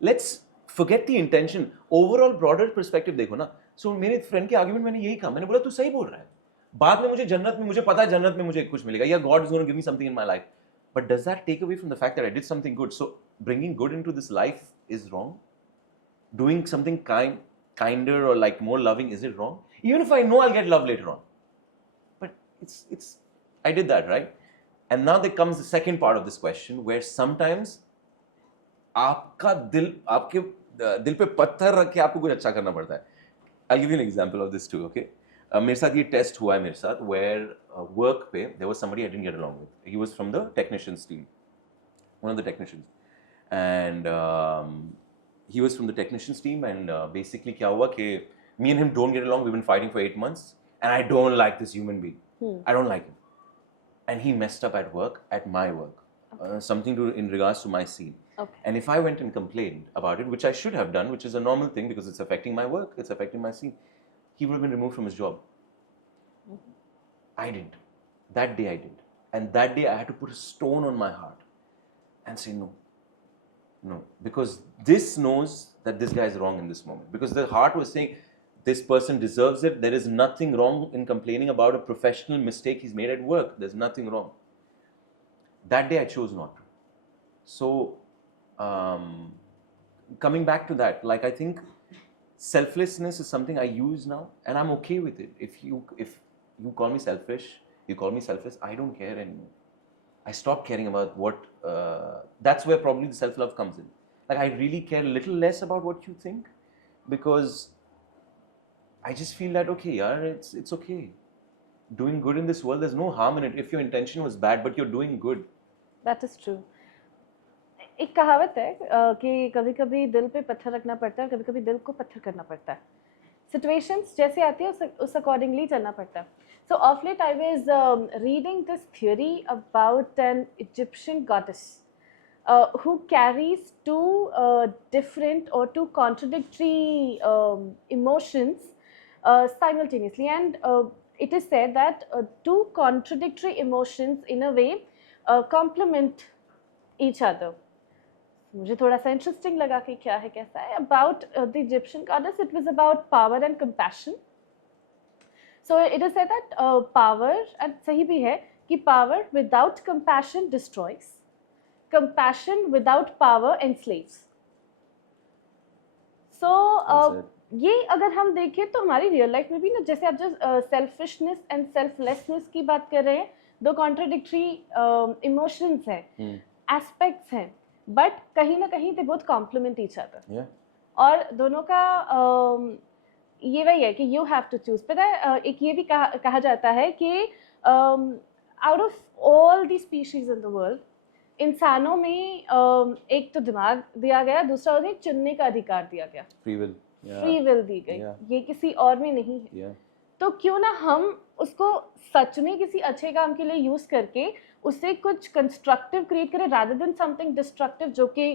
Let's forget the intention. Overall broader perspective देखो ना. So मेरे friend के argument मैंने यही कहा. मैंने बोला तू सही बोल रहा है. बाद में मुझे जन्नत में मुझे पता है जन्नत में मुझे कुछ मिलेगा. Yeah, God is going to give me something in my life. But does that take away from the fact that I did something good? So bringing good into this life is wrong. Doing something kinder or like more loving, is it wrong? Even if I know I'll get love later on. But I did that, right? And now there comes the second part of this question where sometimes आपका आपके दिल पे पत्थर रख के आपको कुछ अच्छा करना पड़ता है. I'll give you an example of this too, okay? मेरे साथ ये टेस्ट हुआ है मेरे साथ where work पे there was somebody I didn't get along with. He was from the technicians team, one of the technicians, and he was from the technicians team and basically क्या हुआ कि me and him don't get along. We've been fighting for 8 months and I don't like this human being. I don't like him. And he messed up at work, at my work, something in regards to my scene. Okay. And if I went and complained about it, which I should have done, which is a normal thing because it's affecting my work, it's affecting my scene, he would have been removed from his job. I didn't. That day I did. And that day I had to put a stone on my heart and say no. No. Because this knows that this guy is wrong in this moment. Because the heart was saying, this person deserves it. There is nothing wrong in complaining about a professional mistake he's made at work. There's nothing wrong. That day I chose not to. So, coming back to that, like I think selflessness is something I use now and I'm okay with it. If you call me selfish, you call me selfless, I don't care anymore. I stopped caring about what, that's where probably the self-love comes in. Like I really care a little less about what you think because I just feel that, okay, yaar, it's okay. Doing good in this world, there's no harm in it. If your intention was bad, but you're doing good. That is true. एक कहावत है कि कभी-कभी दिल पे पत्थर रखना पड़ता है, कभी-कभी दिल को पत्थर करना पड़ता है. Situations जैसे आती है उस accordingly चलना पड़ता है. So of late I was reading this theory about an Egyptian goddess who carries two different or two contradictory emotions simultaneously, and it is said that two contradictory emotions in a way complement each other. मुझे थोड़ा सा interesting लगा कि क्या है कैसा है. About the Egyptian goddess, it was about power and compassion. So it is said that power, and सही भी है कि power without compassion destroys, compassion without power enslaves. So ये अगर हम देखें तो हमारी रियल लाइफ में भी ना, जैसे आप जो सेल्फिशनेस एंड सेल्फलेसनेस की बात कर रहे हैं, दो कॉन्ट्राडिक्टरी इमोशंस हैं, एस्पेक्ट्स हैं, बट कहीं ना कहीं they both complement each other. और दोनों का ये वही है कि यू हैव टू चूज. पता है एक ये भी कहा जाता है कि out of all the species in the world, इंसानों में एक तो दिमाग दिया गया, दूसरा उन्हें चुनने का अधिकार दिया गया, फ्री विल दी गई. ये किसी और में नहीं है. तो क्यों ना हम उसको सच में किसी अच्छे काम के लिए यूज करके उससे कुछ कंस्ट्रक्टिव क्रिएट करें रादर देन समथिंग डिस्ट्रक्टिव, जो कि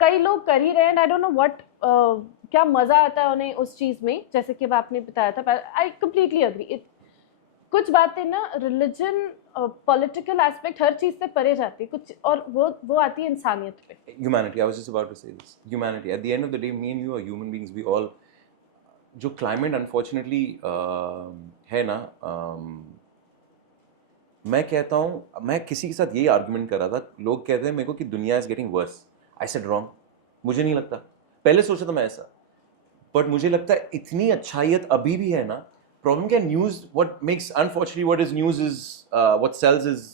कई लोग कर ही रहे हैं. आई डोंट नो व्हाट, क्या मज़ा आता है उन्हें उस चीज़ में, जैसे कि अब आपने बताया था. I completely agree. कुछ बातें ना रिलीजन, पॉलिटिकल एस्पेक्ट, हर चीज़ से परे जाती है कुछ, और वो आती है इंसानियत पे. Humanity, I was just about to say this. Humanity. At the end of the day, me and you are human beings. We all, जो climate unfortunately है ना, मैं कहता हूँ, मैं किसी के साथ यही आर्गुमेंट कर रहा था. लोग कहते हैं मेरे को कि दुनिया is getting worse. I said wrong. मुझे नहीं लगता. पहले सोचा था मैं ऐसा, बट मुझे लगता है इतनी अच्छाइयत अभी भी है ना. प्रॉब्लम क्या, news, what makes, unfortunately what is news is, what sells is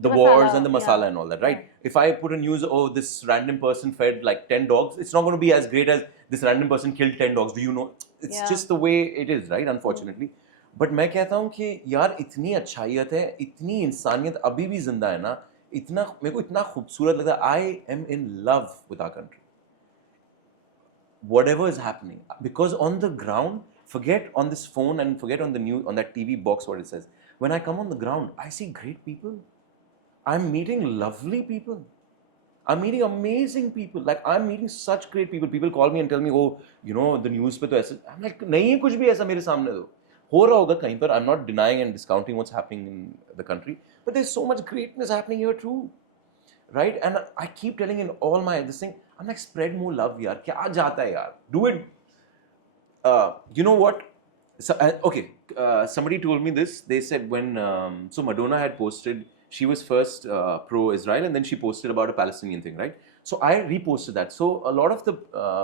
the Masala, wars and the yeah. masala and all that, right? If I put a news, oh, this random person fed like 10 dogs, it's not going to be as great as this random person killed 10 dogs. Do you know? It's Yeah. just the way it is, right? Unfortunately. But मैं कहता हूँ कि यार इतनी अच्छाइयत है, इतनी इंसानियत अभी भी जिंदा है ना, इतना मेरे को इतना खूबसूरत लगता है. I am in love with our country. Whatever is happening, because on the ground, forget on this phone and forget on the news, on that TV box what it says. When I come on the ground, I see great people. I'm meeting lovely people. I'm meeting amazing people. Like I'm meeting such great people. People call me and tell me, oh, you know, the news पे तो ऐसे. I'm like, नहीं है कुछ भी ऐसा मेरे सामने तो. हो रहा होगा कहीं पर. I'm not denying and discounting what's happening in the country, but there's so much greatness happening here too, right? And I keep telling in all my this thing, I'm like, spread more love, यार. क्या जाता है यार? Do it. You know what? So, okay, somebody told me this. They said when so Madonna had posted, she was first pro-Israel, and then she posted about a Palestinian thing, right? So I reposted that. So a lot of the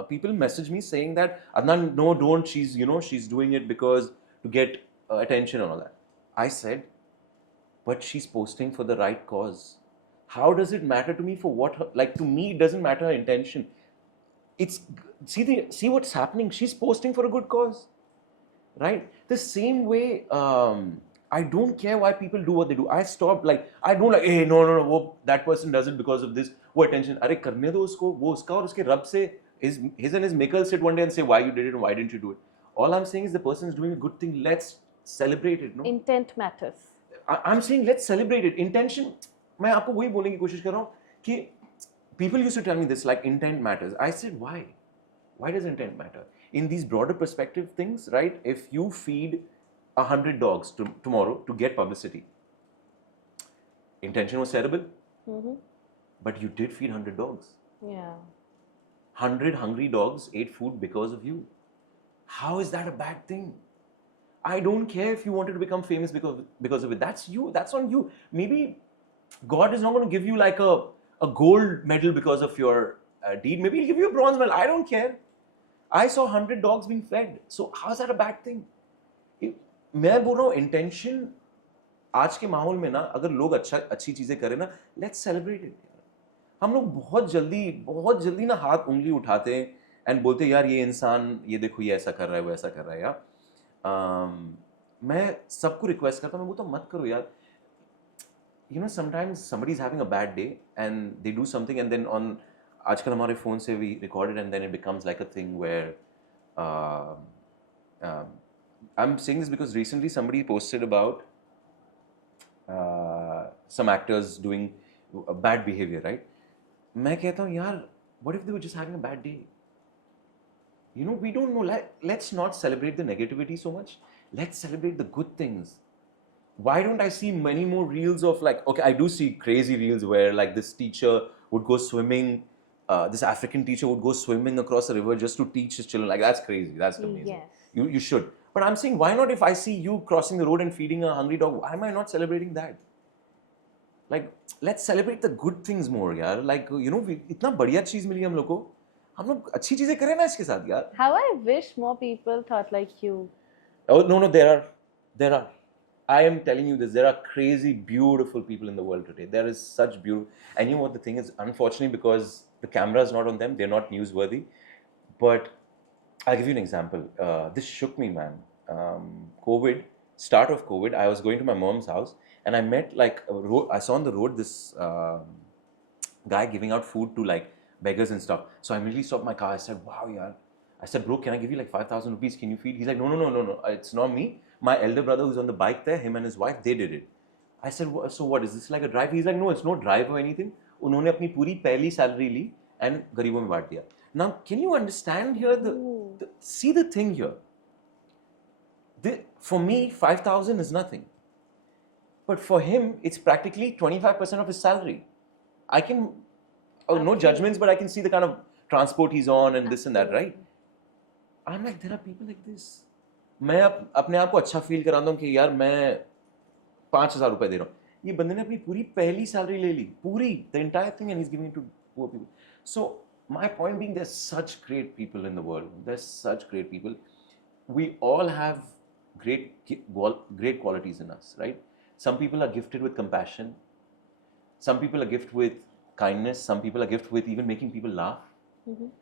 people messaged me saying that Adnan, no, don't. She's she's doing it because to get attention and all that. I said, but she's posting for the right cause. How does it matter to me for what her, like to me it doesn't matter her intention. It's see what's happening. She's posting for a good cause. Right? The same way, I don't care why people do what they do. I stopped, like, I don't like, hey, no, that person does it because of this. What attention? अरे करने दो उसको, वो उसका और उसके रब से, his and his maker will sit one day and say why you did it and why didn't you do it. All I'm saying is the person is doing a good thing. Let's celebrate it. No? Intent matters. I'm saying let's celebrate it. Intention, मैं आपको वही बोलने की कोशिश कर रहा हूँ कि people used to tell me this, like intent matters. I said why? Why does intent matter? In these broader perspective things, right? If you feed 100 dogs tomorrow to get publicity, intention was terrible, but you did feed 100 dogs. Yeah. 100 hungry dogs ate food because of you. How is that a bad thing? I don't care if you wanted to become famous because of it. That's you. That's on you. Maybe God is not going to give you like a gold medal because of your deed. Maybe He'll give you a bronze medal. I don't care. I saw 100 dogs being fed. So how is that a bad thing? मैं बोल रहा हूँ intention आज के माहौल में ना अगर लोग अच्छी चीजें करें ना, let's celebrate it. हम लोग बहुत जल्दी ना हाथ उंगली उठाते हैं and बोलते हैं यार ये इंसान ये देखो ये ऐसा कर रहा है वो ऐसा कर रहा है यार. मैं सबको रिक्वेस्ट करता हूँ मैं बोलता हूँ मत करो यार. You know, sometimes somebody is having a bad day and they do something and then on आजकल हमारे फ़ोन से we record it and then it becomes like a thing where I'm saying this because recently somebody posted about some actors doing bad behavior, right? मैं कहता हूँ यार, what if they were just having a bad day? You know, we don't know. Let's not celebrate the negativity so much. Let's celebrate the good things. Why don't I see many more reels of like, okay, I do see crazy reels where like this teacher would go swimming, this African teacher would go swimming across a river just to teach his children. Like that's crazy, that's amazing. Yes. You should. But I'm saying, why not if I see you crossing the road and feeding a hungry dog, why am I not celebrating that? Like, let's celebrate the good things more, yaar. Like, you know, इतना बढ़िया चीज मिली हम लोग को, हम लोग अच्छी चीजें करें ना इसके साथ यार. How I wish more people thought like you. Oh no, there are. I am telling you this. There are crazy, beautiful people in the world today. There is such beautiful. And you know what the thing is? Unfortunately, because the camera is not on them, they're not newsworthy. But I'll give you an example. This shook me, man. Start of COVID, I was going to my mom's house and I met like I saw on the road this guy giving out food to like beggars and stuff. So I immediately stopped my car. I said, wow, yaar. I said, bro, can I give you like 5,000 rupees? Can you feed? He's like, no. It's not me. My elder brother who's on the bike there, him and his wife, they did it. I said, so what, is this like a drive? He's like, no, it's no drive or anything. उन्होंने अपनी पूरी पहली salary Lee and गरीबों में बांट दिया. Now, can you understand here see the thing here? For me, 5,000 is nothing. But for him, it's practically 25% of his salary. I can, no judgments, but I can see the kind of transport he's on and this and that, right? I'm like, there are people like this. मैं अपने आप को अच्छा feel कराता हूँ कि यार मैं 5,000 रुपए दे रहा हूँ. ये बंदे ने अपनी पूरी पहली सैलरी ले ली, पूरी, the entire thing, and he's giving it to poor people. So my point being, there's such great people in the world. There's such great people. We all have great qualities in us, right? Some people are gifted with compassion. Some people are gifted with kindness. Some people are gifted with even making people laugh.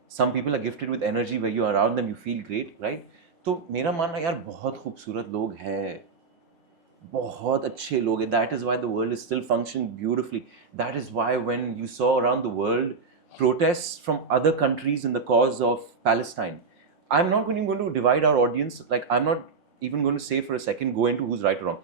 Some people are gifted with energy where you are around them, you feel great, right? तो मेरा मानना यार बहुत खूबसूरत लोग हैं, बहुत अच्छे लोग हैं. That is why the world is still functioning beautifully. That is why when you saw around the world protests from other countries in the cause of Palestine, I'm not going to divide our audience. Like, I'm not even going to say for a second go into who's right or wrong.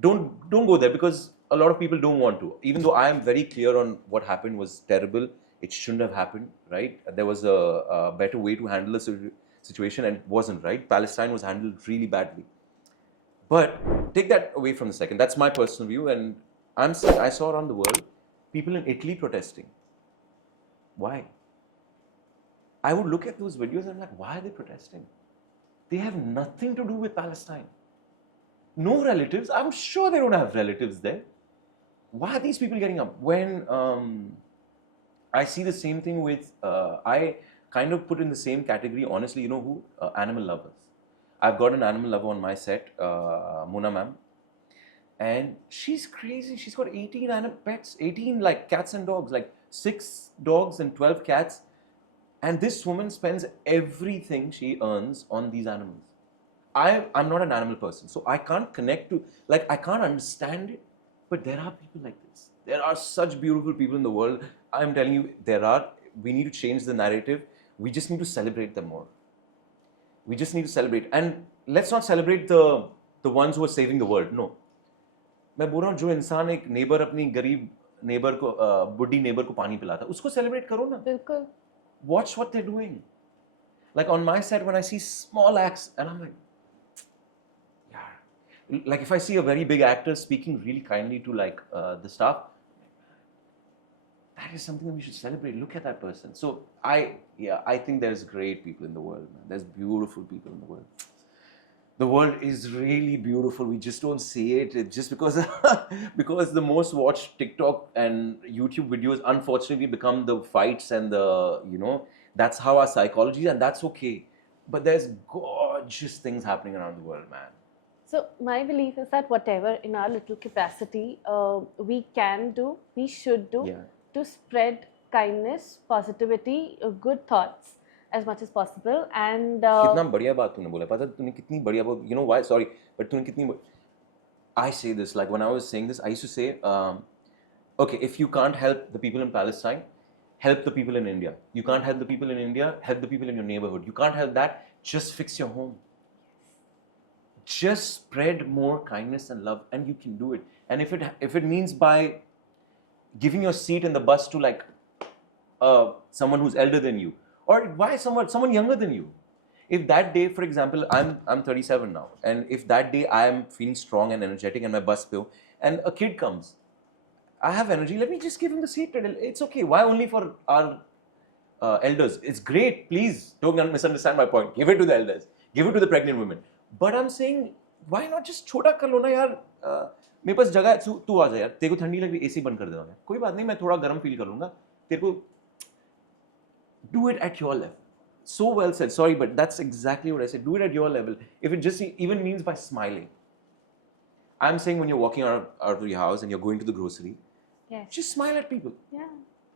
Don't go there, because a lot of people don't want to. Even though I am very clear on what happened was terrible, it shouldn't have happened, right? There was a better way to handle the situation, and it wasn't, right? Palestine was handled really badly. But take that away from the second. That's my personal view, and I'm saying I saw around the world people in Italy protesting. Why? I would look at those videos and I'm like, why are they protesting? They have nothing to do with Palestine. No relatives. I'm sure they don't have relatives there. Why are these people getting up? When I see the same thing with, I kind of put in the same category, honestly, you know who? Animal lovers. I've got an animal lover on my set, Mona ma'am. And she's crazy. She's got 18 animal pets, 18 like cats and dogs, like 6 dogs and 12 cats. And this woman spends everything she earns on these animals. I'm not an animal person, so I can't connect to, like, I can't understand it. But there are people like this. There are such beautiful people in the world. I'm telling you, we need to change the narrative. We just need to celebrate them more. We just need to celebrate. And let's not celebrate the ones who are saving the world. No. मैं बोल रहा हूँ जो इंसान एक neighbour अपनी गरीब neighbour को बुढ़ी नेबर को पानी पिलाता है उसको सेलिब्रेट करो ना. बिल्कुल. Watch what they're doing. Like on my set, when I see small acts, and I'm like, yeah. Like if I see a very big actor speaking really kindly to like the staff, that is something that we should celebrate. Look at that person. So I think there's great people in the world, man. There's beautiful people in the world. The world is really beautiful. We just don't see it. It's just because because the most watched TikTok and YouTube videos unfortunately become the fights and that's how our psychology is, and that's okay. But there's gorgeous things happening around the world, man. So my belief is that whatever in our little capacity we can do, we should do to spread kindness, positivity, good thoughts as much as possible. And कितना बढ़िया बात तूने बोला. पता तूने कितनी बढ़िया बात. You know why? Sorry, but तूने कितनी. I say this like when I was saying this, I used to say, okay, if you can't help the people in Palestine, help the people in India. You can't help the people in India, help the people in your neighborhood. You can't help that, just fix your home. Just spread more kindness and love, and you can do it. And if it means by giving your seat in the bus to like someone who's elder than you, or why someone younger than you. If that day, for example, I'm 37 now, and if that day I am feeling strong and energetic and my bus fill, and a kid comes, I have energy, let me just give him the seat. It's okay. Why only for our elders? It's great. Please don't misunderstand my point. Give it to the elders. Give it to the pregnant women. But I'm saying, why not just छोटा कर लो ना यार. मेरे पास जगह है, तू आ जा यार. तेरे को ठंडी लग रही, AC बंद कर देता मैं. कोई बात नहीं, मैं थोड़ा गर्म फील कर लूँगा. तेरे को do it at your level. So well said. Sorry, but that's exactly what I said. Do it at your level. If it just even means by smiling. I'm saying when you're walking out of your house and you're going to the grocery, just smile at people. Yeah.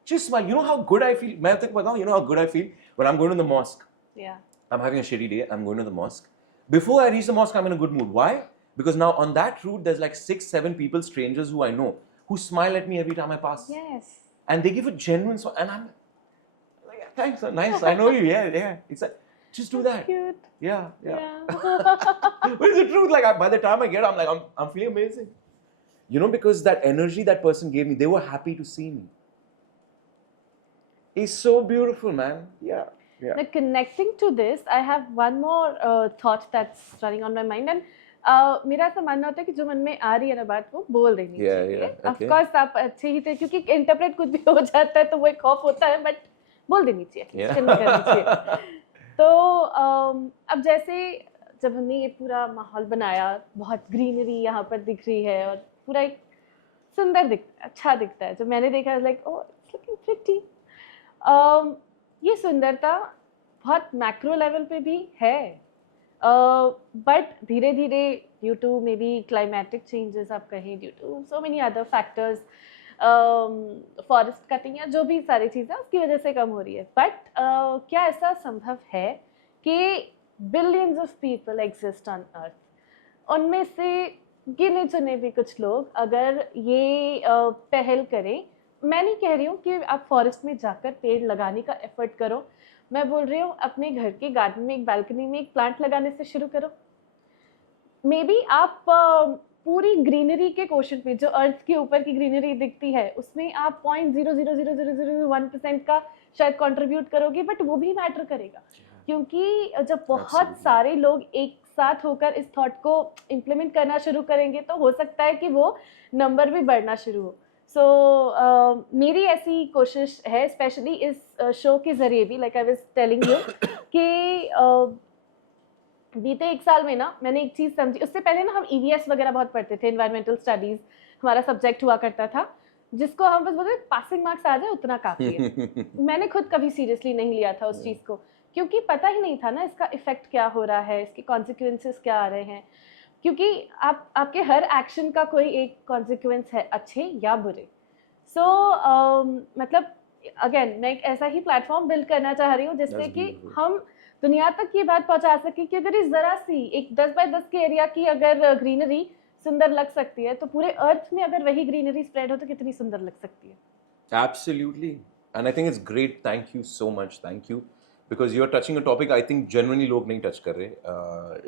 Just smile. You know how good I feel? You know how good I feel when I'm going to the mosque. Yeah. I'm having a shitty day. I'm going to the mosque. Before I reach the mosque, I'm in a good mood. Why? Because now on that route, there's like 6-7 people, strangers who I know, who smile at me every time I pass. Yes. And they give a genuine smile. And I'm like, thanks, nice. I know you. Yeah. It's like, just do that. Cute. Yeah. But it's the truth. Like by the time I get, I'm like, I'm feeling amazing. You know, because that energy that person gave me, they were happy to see me. It's so beautiful, man. Yeah. Now, connecting to this, I have one more thought that's running on my mind, and मेरा ऐसा मानना होता है कि जो मन में आ रही है ना बात वो बोल देनी चाहिए. Of course आप अच्छे ही थे क्योंकि इंटरप्रेट कुछ भी हो जाता है तो वो एक खौफ होता है, बट बोल देनी चाहिए, करनी चाहिए. तो अब जैसे जब हमने ये पूरा माहौल बनाया, बहुत ग्रीनरी यहाँ पर दिख रही है और पूरा एक सुंदर दिखता है, अच्छा दिखता है. जब मैंने देखा like oh it's looking pretty. ये सुंदरता बहुत मैक्रो लेवल पे भी है, बट धीरे धीरे due to maybe climatic changes आप कहें, due to so many other factors, forest cutting या जो भी सारी चीज़ें उसकी वजह से कम हो रही है, बट क्या ऐसा संभव है कि billions of people exist on earth, उनमें से गिने चुने भी कुछ लोग अगर ये पहल करें, मैं नहीं कह रही हूँ कि आप फॉरेस्ट में जाकर पेड़ लगाने का एफर्ट करो, मैं बोल रही हूँ अपने घर के गार्डन में एक बालकनी में एक प्लांट लगाने से शुरू करो। मे बी आप पूरी ग्रीनरी के क्वेश्चन पे जो अर्थ के ऊपर की ग्रीनरी दिखती है उसमें आप 0.0000001% का शायद कंट्रीब्यूट करोगे, बट वो भी मैटर करेगा, क्योंकि जब बहुत Absolutely. सारे लोग एक साथ होकर इस थॉट को इम्प्लीमेंट करना शुरू करेंगे तो हो सकता है कि वो नंबर भी बढ़ना शुरू हो। सो मेरी ऐसी कोशिश है, स्पेशली इस शो के जरिए भी, like I was telling you कि बीते एक साल में ना मैंने एक चीज़ समझी। उससे पहले ना हम EVS वगैरह बहुत पढ़ते थे, एनवायरमेंटल स्टडीज़ हमारा सब्जेक्ट हुआ करता था, जिसको हम बस बोलते पासिंग मार्क्स आ जाए उतना काफ़ी है। मैंने खुद कभी सीरियसली नहीं लिया था उस चीज़ को, क्योंकि पता ही नहीं था ना इसका इफेक्ट क्या हो रहा है, इसके कॉन्सिक्वेंसेस क्या आ रहे हैं, क्योंकि आपके हर एक्शन का कोई एक कॉन्सिक्वेंस है, अच्छे या बुरे। सो मतलब अगेन मैं एक ऐसा ही प्लेटफॉर्म बिल्ड करना चाह रही हूँ जिससे That's कि beautiful. हम दुनिया तक ये बात पहुंचा सके कि अगर इस जरा सी एक 10 बाय 10 के एरिया की अगर ग्रीनरी सुंदर लग सकती है, तो पूरे अर्थ में अगर वही ग्रीनरी स्प्रेड हो तो कितनी सुंदर लग सकती है। Absolutely. And I think it's great. Thank you so much. Thank you. Because you're touching a topic I think genuinely log nahi touch kar rahe.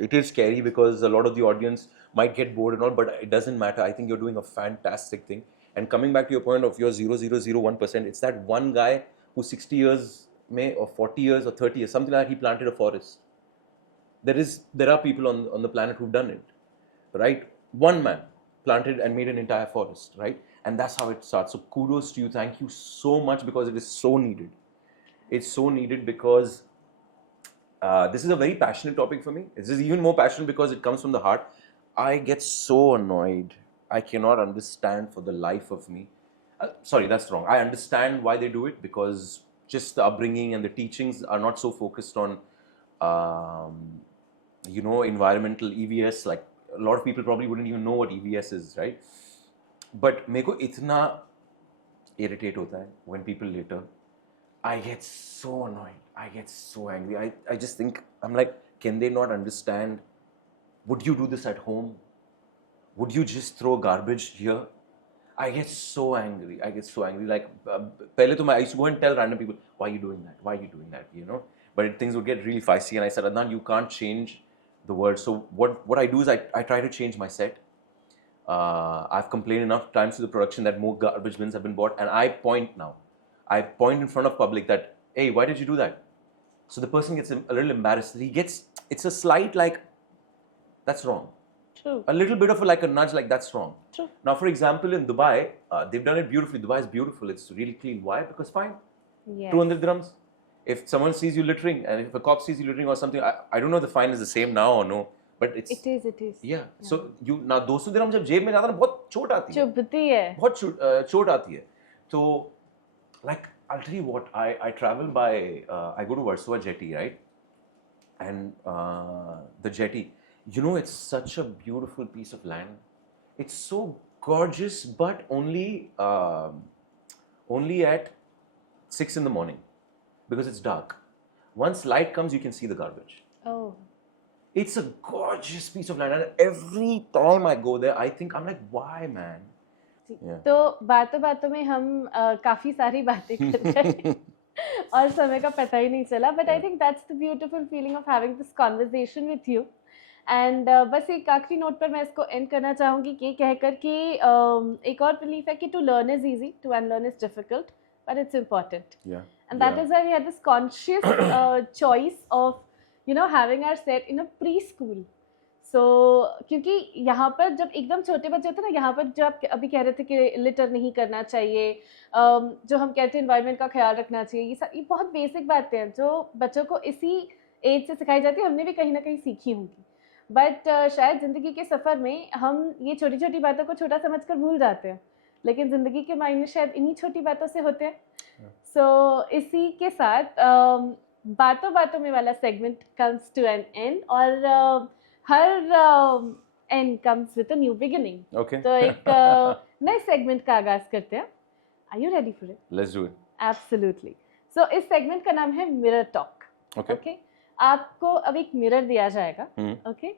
It is scary because a lot of the audience might get bored and all, but it doesn't matter. I think you're doing a fantastic thing. And coming back to your point of your 0.0001%, it's that one guy who 60 years may or 40 years or 30 years, something like that, he planted a forest. There are people on the planet who've done it, right? One man planted and made an entire forest, right? And that's how it starts. So kudos to you. Thank you so much, because it is so needed. It's so needed because this is a very passionate topic for me. This is even more passionate because it comes from the heart. I get so annoyed. I cannot understand for the life of me. Sorry, that's wrong. I understand why they do it, because just the upbringing and the teachings are not so focused on, environmental EVS. Like a lot of people probably wouldn't even know what EVS is, right? But मेरे को इतना irritate होता है when people litter. I get so annoyed. I get so angry. I just think, I'm like, can they not understand? Would you do this at home? Would you just throw garbage here? I get so angry. Like, pehle to I used to go and tell random people, why are you doing that? Why are you doing that? You know? But things would get really feisty, and I said, Adnan, you can't change the world. So what I do is I try to change my set. I've complained enough times to the production that more garbage bins have been bought, and I point now. I point in front of public that, hey, why did you do that? So the person gets a little embarrassed. It's a slight like, that's wrong. True. A little bit of like a nudge, like that's wrong. True. Now, for example, in Dubai, they've done it beautifully. Dubai is beautiful. It's really clean. Why? Because fine, Yes. 200 dirhams. If someone sees you littering, and if a cop sees you littering or something, I don't know if the fine is the same now or no, but it's It is. yeah. So you now 200 dirham जब जेब में जाता है ना, बहुत चोट आती है. चुभती है। बहुत चोट आती है. तो like, I'll tell you what, I travel by, I go to Versova jetty, right? And the jetty, you know, it's such a beautiful piece of land. It's so gorgeous, but only at 6 in the morning, because it's dark. Once light comes, you can see the garbage. Oh. It's a gorgeous piece of land, and every time I go there, I think, I'm like, why, man? Yeah. तो बातों में हम काफ़ी सारी बातें कर रहे हैं और समय का पता ही नहीं चला, but I think that's the beautiful feeling of having this conversation with you. And बस एक आखिरी नोट पर मैं इसको एंड करना चाहूँगी ये कहकर कि एक और बिलीफ है कि to learn is easy, to unlearn is difficult, but it's important, and that is why we had this conscious choice of having our set in a preschool. So क्योंकि यहाँ पर जब एकदम छोटे बच्चे होते हैं ना, यहाँ पर जो आप अभी कह रहे थे कि लिटर नहीं करना चाहिए, जो हम कहते हैं एनवायरनमेंट का ख्याल रखना चाहिए, ये बहुत बेसिक बातें हैं जो बच्चों को इसी एज से सिखाई जाती है, हमने भी कहीं ना कहीं सीखी होंगी, बट शायद ज़िंदगी के सफ़र में हम ये छोटी छोटी बातों को छोटा समझकर भूल जाते हैं, लेकिन ज़िंदगी के मायने शायद इन्हीं छोटी बातों से होते हैं। सो इसी के साथ बातों में वाला segment comes to an end, और हर end comes with a new beginning. Okay. तो एक नए सेगमेंट का आगाज करते हैं, Are you ready for it? Let's do it. Absolutely. So इस सेगमेंट का नाम है मिरर टॉक. Okay. Okay? आपको अब एक मिरर दिया जाएगा. Okay?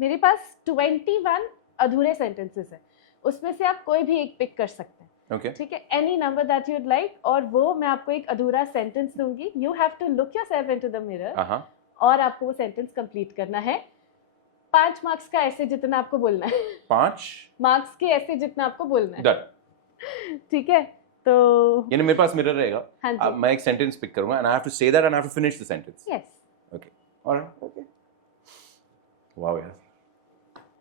मेरे पास 21 अधूरे सेंटेंसेस हैं. उसमें से आप कोई भी एक पिक कर सकते हैं. Okay. ठीक है, any number that you'd like, और वो मैं आपको एक अधूरा सेंटेंस दूंगी. You have to look yourself into the mirror और आपको वो सेंटेंस कंप्लीट करना है. 5 मार्क्स का ऐसे जितना आपको बोलना है. 5 मार्क्स के ऐसे जितना आपको बोलना है. Done. ठीक है, तो यानी मेरे पास मिरर रहेगा. हाँ जी. मैं एक सेंटेंस पिक करूंगा and I have to say that and I have to finish the sentence. Yes. Okay. Alright. Okay. Wow यार.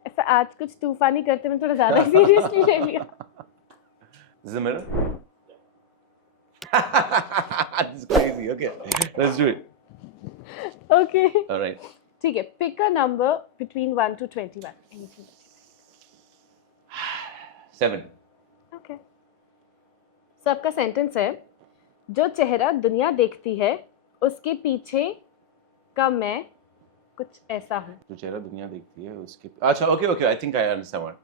ऐसा आज कुछ तूफानी करते में थोड़ा ज्यादा सीरियसली ले लिया. This is a mirror? This is crazy. Okay. Let's do it. Okay. Alright. ठीक है, pick a number between 1 to 21. Anything. 7. Okay. So आपका सेंटेंस है, जो चेहरा दुनिया देखती है उसके पीछे का मैं कुछ ऐसा हूँ. जो चेहरा दुनिया देखती है उसके. अच्छा, okay. I think I understand what.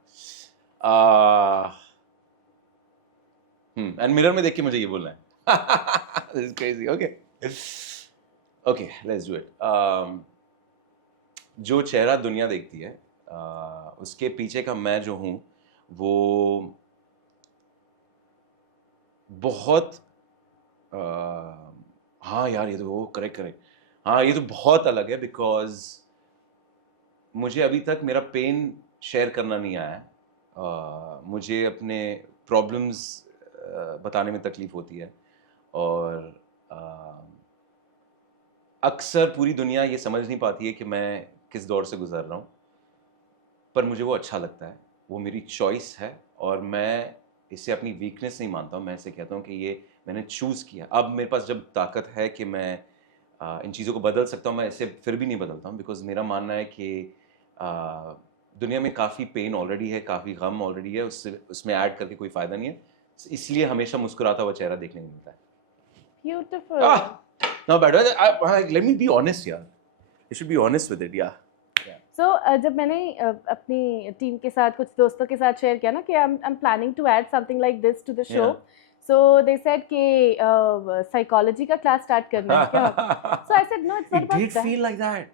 And mirror में देख के मुझे ये बोलना है. This is crazy. Okay, let's do it. जो चेहरा दुनिया देखती है उसके पीछे का मैं जो हूँ वो बहुत हाँ यार, ये तो वो करेक्ट. हाँ, ये तो बहुत अलग है बिकॉज मुझे अभी तक मेरा पेन शेयर करना नहीं आया है. मुझे अपने प्रॉब्लम्स बताने में तकलीफ होती है और अक्सर पूरी दुनिया ये समझ नहीं पाती है कि मैं किस दौर से गुजर रहा हूँ, पर मुझे वो अच्छा लगता है. वो मेरी चॉइस है और मैं इसे अपनी वीकनेस नहीं मानता हूँ. मैं इसे कहता हूँ कि ये मैंने चूज़ किया. अब मेरे पास जब ताकत है कि मैं इन चीज़ों को बदल सकता हूँ, मैं इसे फिर भी नहीं बदलता हूँ बिकॉज मेरा मानना है कि दुनिया में काफ़ी पेन ऑलरेडी है, काफ़ी गम ऑलरेडी है. उसमें ऐड करके कोई फ़ायदा नहीं है. इसलिए हमेशा मुस्कुराता हुआ चेहरा देखने को मिलता है. Beautiful. No bad. Let me be honest, यार. You should be honest with it, yeah. So जब मैंने अपनी टीम के साथ कुछ दोस्तों के साथ शेयर किया ना कि I'm planning to add something like this to the show. Yeah. So they said कि psychology का क्लास स्टार्ट करना है क्या? So I said no, it's not It about did that. feel like that.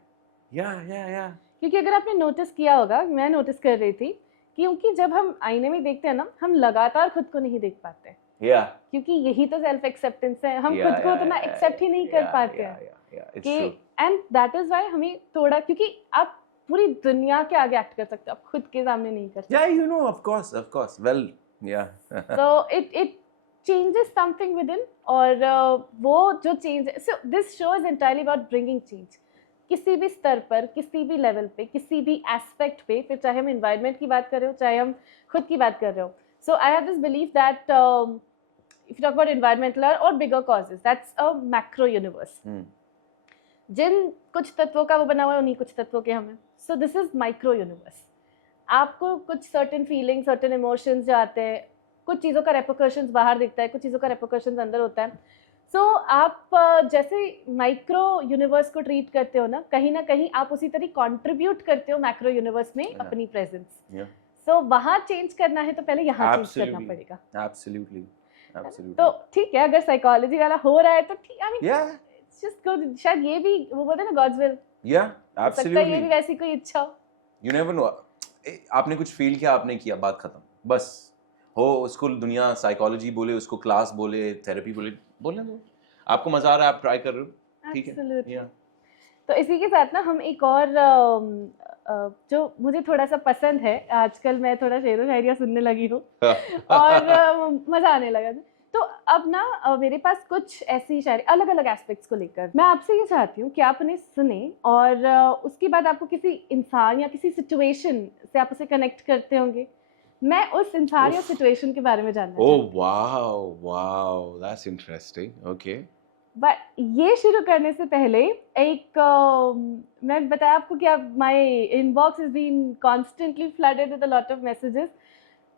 Yeah. क्योंकि अगर आपने notice किया होगा, मैं नोटिस कर रही थी, क्योंकि जब हम आईने में देखते हैं ना, हम लगातार खुद को नहीं देख पाते. Yeah. क्योंकि यही तो सेल्फ एक्सेप्टेंस है. हम Yeah, खुद को उतना एक्सेप्ट ही नहीं कर पाते हैं. Yeah. It's कि true. And that is why हमें थोड़ा, क्योंकि आप पूरी दुनिया के आगे एक्ट कर सकते हो, आप खुद के सामने नहीं कर सकते. Yeah, you know, of course. Well, yeah. So it changes something within. और वो जो चेंज है, so this show is entirely about bringing change. किसी भी स्तर पर, किसी भी लेवल पे, किसी भी एस्पेक्ट पे, फिर चाहे हम एनवायरनमेंट की बात कर रहे हो, चाहे हम खुद की बात कर रहे हो. So I have this belief that if you talk about environmental or bigger causes, that's a macro universe. जिन कुछ तत्वों का वो बना हुआ है, उन्हीं कुछ तत्वों के हमें. So this is micro universe. आपको कुछ certain feelings, certain emotions जो आते हैं, कुछ चीज़ों का repercussions बाहर दिखता है, कुछ चीज़ों का repercussions अंदर होता है. So आप जैसे माइक्रो यूनिवर्स को ट्रीट करते हो ना कहीं आप उसी तरह कंट्रीब्यूट करते हो मैक्रो यूनिवर्स में अपनी प्रेजेंस. So वहाँ चेंज करना है तो पहले यहाँ चेंज करना पड़ेगा. Absolutely. तो ठीक है, अगर साइकोलॉजी वाला हो रहा है तो ठीक. I mean, Yeah. it's just good. शायद ये भी वो बोलते हैं ना God's will. Yeah, absolutely. ये भी वैसी कोई इच्छा हो. You never know. आपने कुछ फील किया, आपने किया, बात खत्म. बस हो, उसको दुनिया साइकोलॉजी बोले, उसको क्लास बोले, थेरेपी बोलने दो. आपको मजा आ रहा है, आप ट्राई कर रहे हो, ठीक है. Absolutely. तो इसी के साथ ना हम एक और जो मुझे थोड़ा सा पसंद है, आजकल मैं थोड़ा शेर व शायरियाँ सुनने लगी हूँ और मज़ा आने लगा. तो अब ना मेरे पास कुछ ऐसी शायरी अलग अलग एस्पेक्ट्स को लेकर मैं आपसे ये चाहती हूँ कि आप उन्हें सुने और उसके बाद आपको किसी इंसान या किसी सिचुएशन से आप उसे कनेक्ट करते होंगे. मैं उस इंसान या सिचुएशन के बारे में जानना चाहती हूँ. wow, that's interesting. Okay. But ये शुरू करने से पहले एक मैं बताया आपको कि अब my inbox is been constantly flooded with a lot of messages.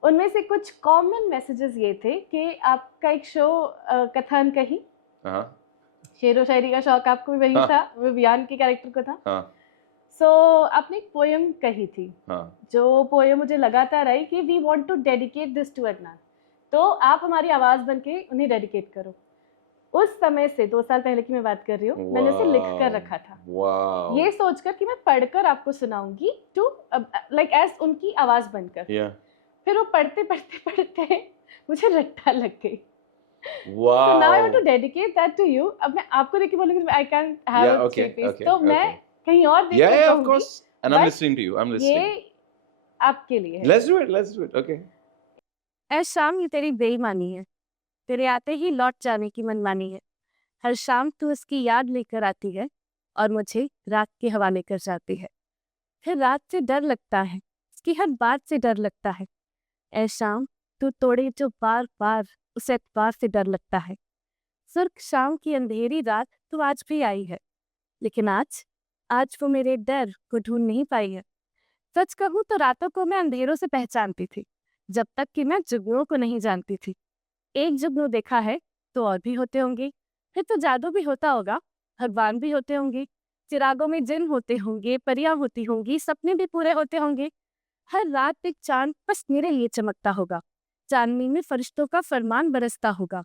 उनमें से कुछ कॉमन मैसेजेस ये थे कि आपका एक शो कथन कही, शेर व शायरी का शौक आपको भी वही था, विवियान के कैरेक्टर को था. सो आपने एक पोएम कही थी, जो पोएम मुझे लगातार आई कि we want to dedicate this to Adnan, तो आप हमारी आवाज बन के उन्हें डेडिकेट करो। उस समय से 2 साल पहले की मैं बात कर रही हूँ, मैंने उसे लिख कर रखा था, वाओ ये सोचकर कि मैं पढ़कर आपको सुनाऊंगी टू लाइक एज उनकी आवाज बनकर। या फिर वो पढ़ते पढ़ते पढ़ते मुझे रट्टा लग गई। So now I want to wow dedicate that to you. अब मैं आपको देख के बोलूँगी I can't have या a ओके 3 piece, ओके तो मैं ओके कहीं और या देखकर या ऑफ कहूँगी, course and I am but listening to you I am ये लिसनिंग आपके लिए है। लेट्स डू इट ओके ऐ शाम ये तेरी बेईमानी है, तेरे आते ही लौट जाने की मनमानी है। हर शाम तू उसकी याद लेकर आती है और मुझे रात के हवाले कर जाती है। फिर रात से डर लगता है, उसकी हर बात से डर लगता है। ऐ शाम तू तोड़े जो बार बार, उस एतबार से डर लगता है। सुर्ख शाम की अंधेरी रात तू आज भी आई है, लेकिन आज वो मेरे डर को ढूंढ नहीं पाई है। सच कहूँ तो रातों को मैं अंधेरों से पहचानती थी, जब तक कि मैं जुगनुओं को नहीं जानती थी। एक जुगनू देखा है तो और भी होते होंगे, फिर तो जादू भी होता होगा, भगवान भी होते होंगे, चिरागों में जिन होते होंगे, परियां होती होंगी, सपने भी पूरे होते होंगे। हर रात एक चांद बस मेरे लिए चमकता होगा, चांदनी में फरिश्तों का फरमान बरसता होगा।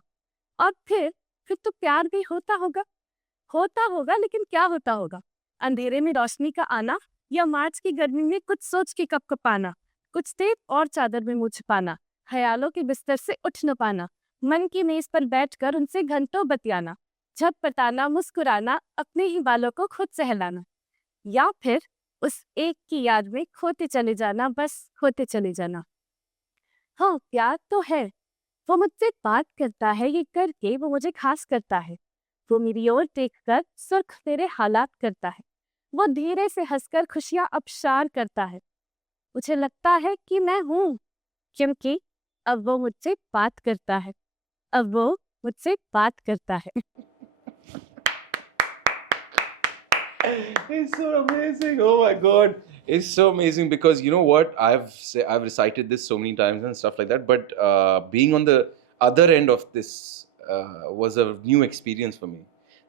और फिर तो प्यार भी होता होगा, लेकिन क्या होता होगा? अंधेरे में रोशनी का आना, या मार्च की गर्मी में कुछ सोच के कपकपाना, कुछ देर और चादर में मुंह छिपाना, ख्यालों के बिस्तर से उठ न पाना, मन की मेज पर बैठकर उनसे घंटों बतियाना, झपपटाना, मुस्कुराना, अपने ही बालों को खुद सहलाना, या फिर उस एक की याद में खोते चले जाना, बस खोते चले जाना। हाँ, प्यार तो है, वो मुझसे बात करता है, ये करके वो मुझे खास करता है। वो मेरी ओर देखकर सुर्ख तेरे हालात करता है, वो धीरे से हंसकर खुशियां अबशार करता है। मुझे लगता है कि मैं हूँ, क्योंकि अब वो मुझसे बात करता है, अब वो मुझसे बात करता है। It's so amazing. Oh my God. It's so amazing because you know what? I've recited this so many times and stuff like that. But being on the other end of this was a new experience for me.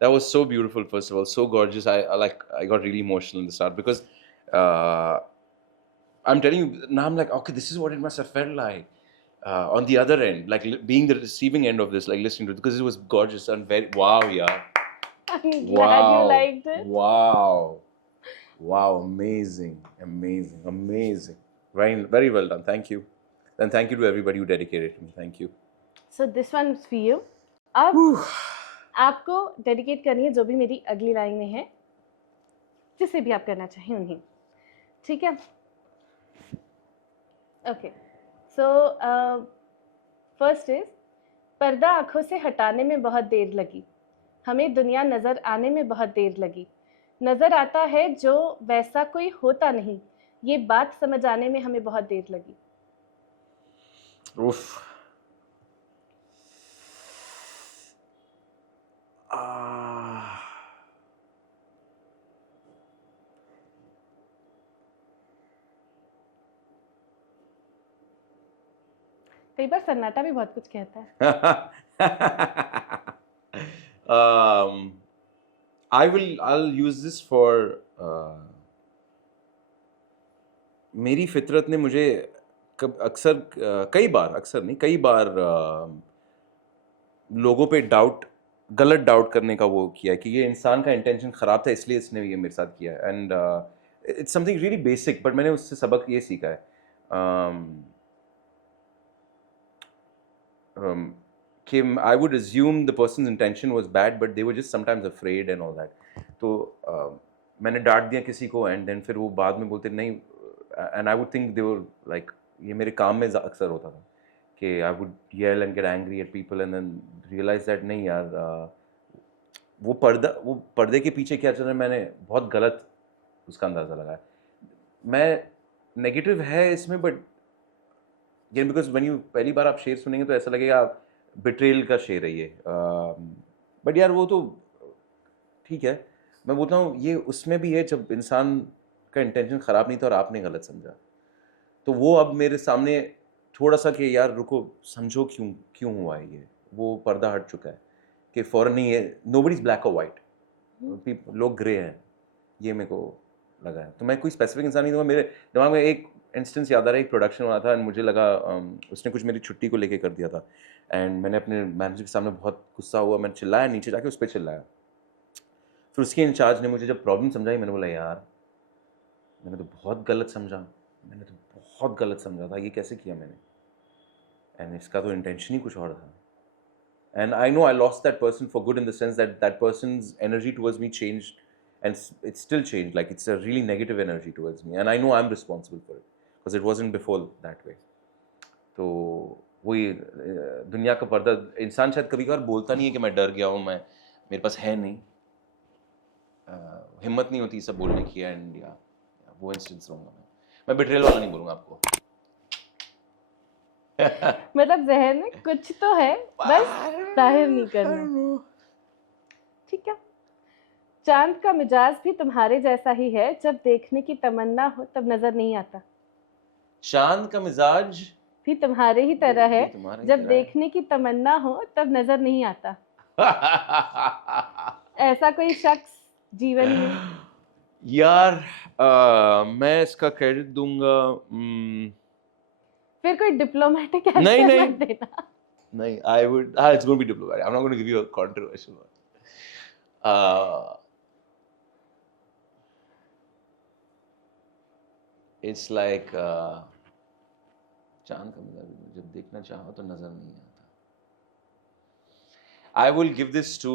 That was so beautiful. First of all, so gorgeous. I got really emotional in the start because uh, I'm telling you now. I'm like, okay, this is what it must have felt like on the other end, like being the receiving end of this, like listening to it because it was gorgeous and very wow, yeah. I'm glad you liked it. Wow. Wow. Amazing. Amazing. Amazing. Very, very well done. Thank you. And thank you to everybody who dedicated to me. Thank you. So this one is for you. अब आपको dedicate करनी है जो भी मेरी अगली line में है, जिसे भी आप करना चाहें उन्हें, ठीक है? ओके, सो फर्स्ट इज, पर्दा आंखों से हटाने में बहुत देर लगी, हमें दुनिया नज़र आने में बहुत देर लगी, नज़र आता है जो वैसा कोई होता नहीं, ये बात समझ आने में हमें बहुत देर लगी। Oof. Ah. कई बार सन्नाटा भी बहुत कुछ कहता है। I'll use this for मेरी फितरत ने मुझे कई बार लोगों पे गलत डाउट करने का वो किया कि ये इंसान का इंटेंशन ख़राब था इसलिए इसने ये मेरे साथ किया and it's something really basic but मैंने उससे सबक ये सीखा है कि I would assume the persons intention was bad but they were just sometimes afraid and all that तो मैंने डांट दिया किसी को एंड देन फिर वो बाद में बोलते नहीं and I would think they were like ये मेरे काम में अक्सर होता था कि I would yell and get angry at people and then realise that नहीं यार वो पर्दे के पीछे क्या चल रहा है मैंने बहुत गलत उसका अंदाज़ा लगाया मैं नेगेटिव है इसमें but again because when you पहली बार आप शेर सुनेंगे तो ऐसा लगेगा बिट्रेल का शेर है ये बट यार वो तो ठीक है मैं बोलता हूँ ये उसमें भी है जब इंसान का इंटेंशन ख़राब नहीं था और आपने गलत समझा तो वो अब मेरे सामने थोड़ा सा कि यार रुको समझो क्यों हुआ है ये वो पर्दा हट चुका है कि फ़ौरन नहीं है नोबडी इज़ ब्लैक और वाइट लोग ग्रे हैं ये मेरे को लगा है तो मैं कोई स्पेसिफिक इंसान नहीं दूँगा मेरे दिमाग में एक इंस्टेंस याद आ रहा है, एक प्रोडक्शन हुआ था एंड मुझे लगा उसने कुछ मेरी छुट्टी को लेके कर दिया था एंड मैंने अपने मैनेजर के सामने बहुत गुस्सा हुआ, मैंने चिल्लाया, नीचे जाके उस पर चिल्लाया। फिर उसके इंचार्ज ने मुझे जब प्रॉब्लम समझाई, मैंने बोला यार मैंने तो बहुत गलत समझा, मैंने तो बहुत गलत समझा था, ये कैसे किया मैंने, एंड इसका तो इंटेंशन ही कुछ और था। And I know I lost that person for good in the sense that that person's energy towards me changed, and it's still changed. Like it's a really negative energy towards me, and I know I'm responsible for it because it wasn't before that way. तो वही दुनिया का पर्दा, इंसान शायद कभी कभार बोलता नहीं है कि मैं डर गया हूँ, मैं मेरे पास है नहीं, हिम्मत नहीं होती सब बोलने की, एंड या वो इंस्टेंस रहूँगा मैं बिट्रेल वाला नहीं बोलूँगा आपको। मतलब जहन में कुछ तो है, बस जाहिर नहीं करना। ठीक है। चांद का मिजाज भी तुम्हारे जैसा ही है, जब देखने की तमन्ना हो तब नजर नहीं आता। चांद का मिजाज भी तुम्हारे ही तरह है, तुम्हारा ही जब तरह है। देखने की तमन्ना हो तब नजर नहीं आता। ऐसा कोई शख्स जीवन में? यार मैं इसका क्रेडिट दूंगा फिर कोई डिप्लोमेटिक नहीं, आंसर नहीं। मत देना। नहीं, I would it's going to be diplomatic. I'm not going to give you a controversial one. It's like चांद का मिजाज जब देखना चाहो तो नजर नहीं आता। I will give this to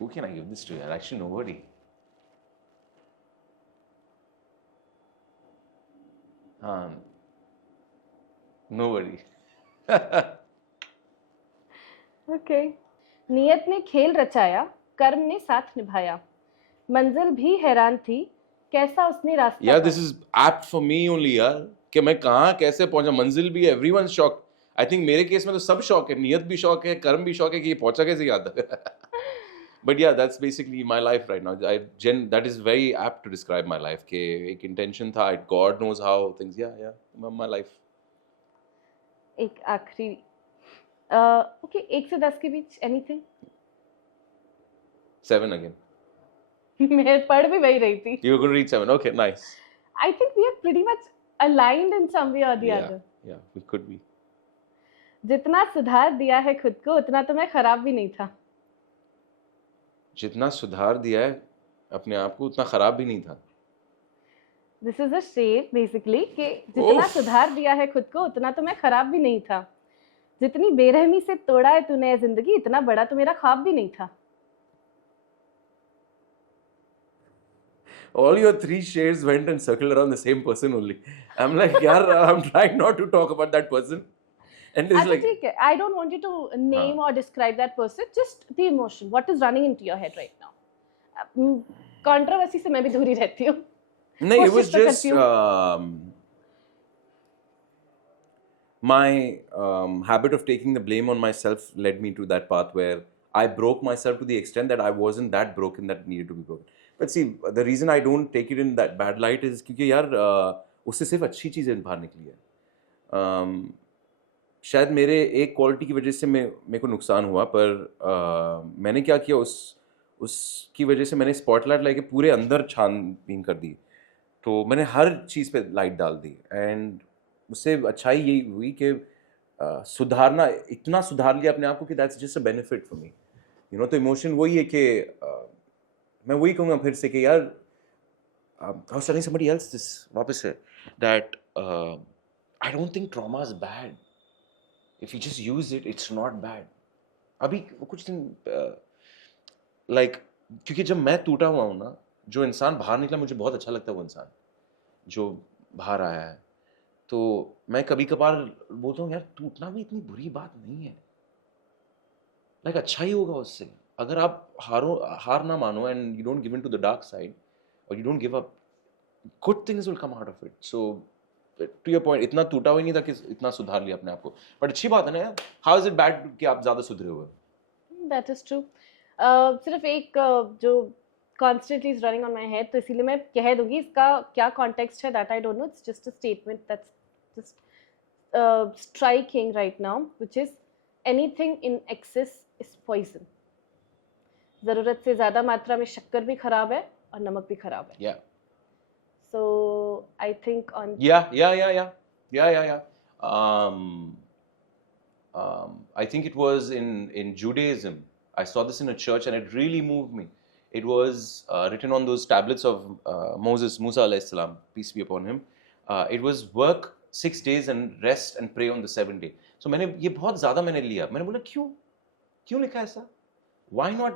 who can I give this to? Yaar? Actually, nobody. हाँ, nobody. ओके। नियत ने खेल रचाया, कर्म ने साथ निभाया, मंजिल भी हैरान थी, कैसा उसने रास्ता यार पाया। This is apt for me only यार, कि मैं कहाँ कैसे पहुंचा, मंजिल भी, एवरीवन शॉक। आई थिंक मेरे केस में तो सब शौक है, नियत भी शौक है, कर्म भी शौक है कि ये पहुंचा कैसे यहाँ तक। But yeah that's basically my life right now. I that is very apt to describe my life कि एक इंटेंशन था, God knows how things, yeah my life. एक आखिरी ओके, 1 से 10 के बीच एनीथिंग? 7 again. मैं पढ़ भी वही रही थी। You were going to read 7. Okay, nice. I think we are pretty much aligned in some way or the Yeah, other. yeah, we could be. जितना सुधार दिया है खुद को उतना तो मैं खराब भी नहीं था। जितना सुधार दिया है अपने आप को उतना खराब भी नहीं था। This is a shade basically कि जितना उफ। सुधार दिया है खुद को उतना तो मैं खराब भी नहीं था। जितनी बेरहमी से तोड़ा है तूने जिंदगी, इतना बड़ा तो मेरा ख्वाब भी नहीं था। All your 3 shades went and circled around the same person only. I'm like, yaar, I'm trying not to talk about that person. And it's अच्छा like, ठीक है, I don't want you to name or describe that person, just the emotion, what is running into your head right now. Controversy से मैं भी दूर ही रहती हूँ। no, it was कोशिश तो just करती हूँ। my habit of taking the blame on myself led me to that path where I broke myself to the extent that I wasn't that broken that needed to be broken. But see, the reason I don't take it in that bad light is क्योंकि यार उससे सिर्फ अच्छी चीज़ें बाहर निकली है। शायद मेरे एक क्वालिटी की वजह से मेरे को नुकसान हुआ, पर मैंने क्या किया, उसकी वजह से मैंने स्पॉटलाइट लेके पूरे अंदर छानबीन कर दी। तो मैंने हर चीज़ पे लाइट डाल दी, एंड उससे अच्छाई यही हुई कि सुधारना, इतना सुधार लिया अपने आप को कि that's just a benefit for me, you know. तो इमोशन वही है कि मैं वही कहूँगा फिर से कि यार I was telling somebody else this वापस से that I don't think trauma is bad. If you just use it, it's not bad. अभी वो कुछ दिन like क्योंकि जब मैं टूटा हुआ हूँ ना, जो इंसान बाहर निकला मुझे बहुत अच्छा लगता है, वो इंसान जो बाहर आया है। तो मैं कभी कभार बोलता हूँ यार टूटना भी इतनी बुरी बात नहीं है, लाइक अच्छा ही होगा उससे। अगर आप हार ना मानो and you don't give in to the dark side और you don't give up, good things will come out of it. So to your point, इतना टूटा हुआ ही नहीं था कि इतना सुधार लिया अपने आप को। बट अच्छी बात है ना यार, हाउ इज इट बैड कि आप ज्यादा सुधरे हुए? That is true. सिर्फ एक जो constantly is running on my head, तो इसीलिए मैं कह दूंगी इसका क्या कॉन्टेक्स्ट है, that I don't know, it's just a statement that's just striking right now, which is anything in excess is poison. ज़रूरत से ज़्यादा मात्रा में शक्कर भी खराब है और नमक भी खराब है. Yeah. So I think on Yeah. I think it was in Judaism. I saw this in a church and it really moved me. It was written on those tablets of Musa alayhi salam, peace be upon him. It was work 6 days and rest and pray on the 7th day. So मैंने ये बहुत ज़्यादा मैंने लिया. मैंने बोला क्यों लिखा है ऐसा? Why not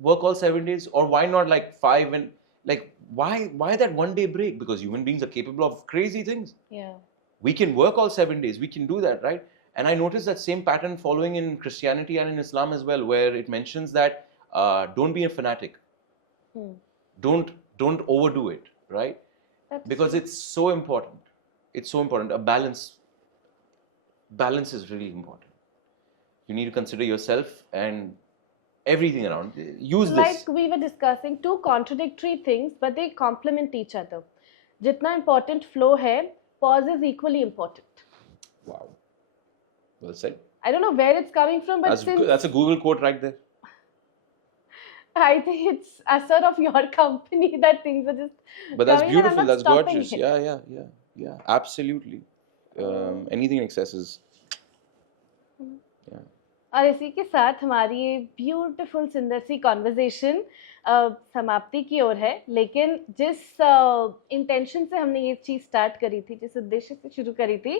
work all 7 days, or why not like 5, and like why that 1 day break? Because human beings are capable of crazy things. yeah. We can work all 7 days. We can do that, right? And I noticed that same pattern following in Christianity and in Islam as well, where it mentions that don't be a fanatic. Hmm. Don't overdo it, right? That's Because it's so important. It's so important. A balance is really important. You need to consider yourself and everything around. Use like this. we were discussing two contradictory things, but they complement each other. जितना important flow है, pause is equally important. Wow. Well said. I don't know where it's coming from, but That's a Google quote right there. I think it's a sort of your company that things are just. But that's coming and I'm beautiful. not That's stopping gorgeous. it. Yeah. Absolutely. Anything in excess is. Yeah. और इसी के साथ हमारी ये beautiful सुंदर सी conversation समाप्ति की ओर है, लेकिन जिस इंटेंशन से हमने ये चीज़ स्टार्ट करी थी, जिस उद्देश्य से शुरू करी थी,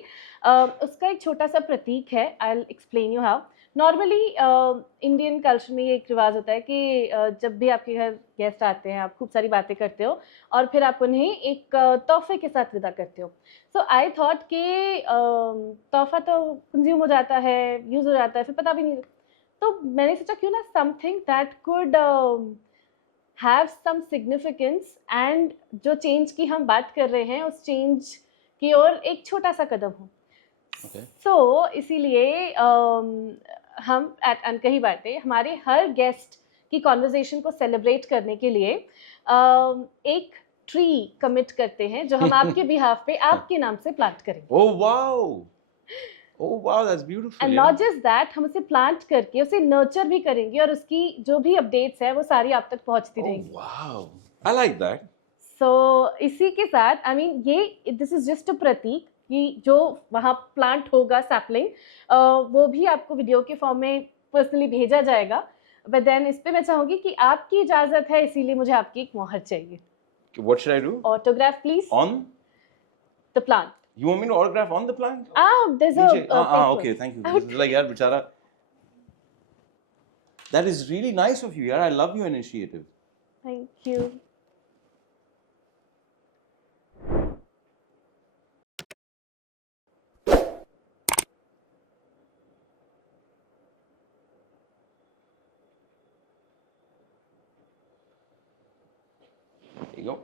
उसका एक छोटा सा प्रतीक है. I will explain you how. Normally Indian culture में ये एक रिवाज होता है कि जब भी आपके घर गेस्ट आते हैं, आप खूब सारी बातें करते हो और फिर आप उन्हें एक तोहफे के साथ विदा करते हो. सो आई थॉट कि तोहफा तो कंज्यूम हो जाता है, यूज़ हो जाता है, फिर पता भी नहीं. तो मैंने सोचा क्यों ना something that could have some significance, and जो चेंज की हम बात कर रहे हैं उस चेंज की ओर एक छोटा सा कदम हो. Okay. सो इसीलिए हम एट अनकही बातें हमारे हर गेस्ट की कॉन्वर्जेशन को सेलिब्रेट करने के लिए एक ट्री कमिट करते हैं जो हम आपके बिहाफ पे आपके नाम से प्लांट करेंगे. Oh wow, that's beautiful. And not just that, हम उसे प्लांट करके उसे नर्चर भी करेंगे और उसकी जो भी अपडेट्स है वो सारी आप तक पहुंचती रहेंगी. Wow, I like that. सो इसी के साथ आई मीन ये दिस इज जस्ट अ प्रतीक कि जो वहाँ प्लांट होगा सैपलिंग, वो भी आपको वीडियो के फॉर्म में पर्सनली भेजा जाएगा. बट देन इस पे मैं चाहूँगी कि आपकी इजाज़त है, इसीलिए मुझे आपकी एक मोहर चाहिए. What should I do? Autograph please On? The plant. You want me to autograph on the plant? There's a DJ? paper. Okay, thank you. This is like, yaar, bichara. That is really nice of you, yaar. I love your initiative. Thank you. There you go.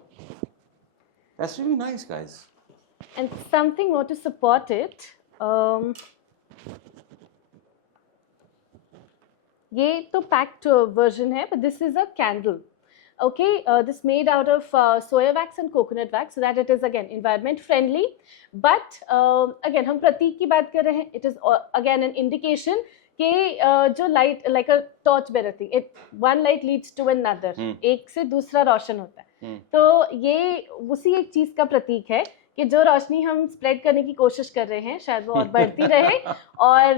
That's really nice, guys. And something more to support it. ये तो packed version है, but this is a candle. Okay, this made out of soya wax and coconut wax, so that it is again environment friendly. But again हम प्रतीक की बात कर रहे हैं. It is again an indication कि जो light like a torch bearer thing, one light leads to another. एक से दूसरा रोशन होता है. तो ये उसी एक चीज़ का प्रतीक है कि जो रोशनी हम स्प्रेड करने की कोशिश कर रहे हैं शायद वो और बढ़ती रहे और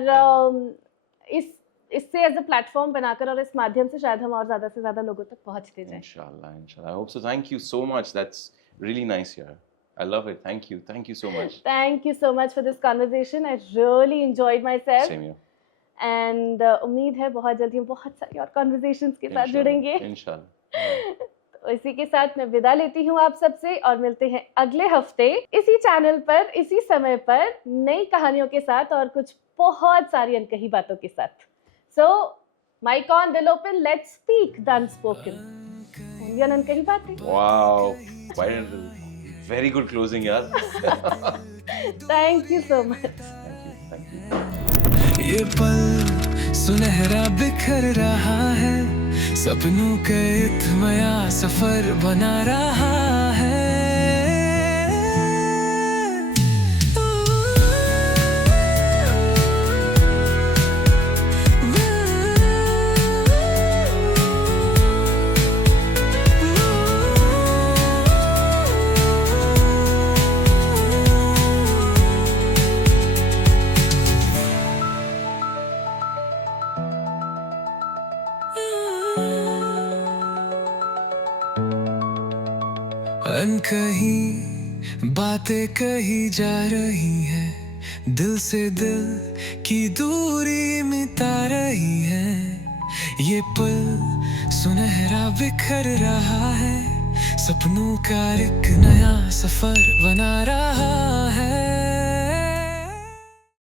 इससे एज अ प्लेटफॉर्म बनाकर और इस माध्यम से शायद हम और ज़्यादा से ज़्यादा लोगों तक पहुंचते जाएं. Inshallah. I hope so. Thank you so much. That's really nice here. I love it. Thank you so much. Thank you so much for this conversation. I really enjoyed myself. Same here. And उम्मीद है बहुत जल्दी हम बहुत सारी और conversations के साथ जुड़ेंगे. Inshallah. तो इसी के साथ मैं विदा लेती हूँ आप सबसे और मिलते हैं अगले हफ्ते इसी चैनल पर इसी समय पर नई कहानियों के साथ और कुछ बहुत सारी अनकही बातों के साथ. So, mic on, dill open, let's speak the unspoken. Only on अनकही बातें. Wow. Very good closing, yaar. Thank you so much. Thank you. ये पल सुनहरा बिखर रहा है, सपनों के इत्मया सफर बना रहा है. अनकही बातें कही जा रही है, दिल से दिल की दूरी मिटा रही है। ये पल सुनहरा बिखर रहा है, सपनों का एक नया सफर बना रहा है।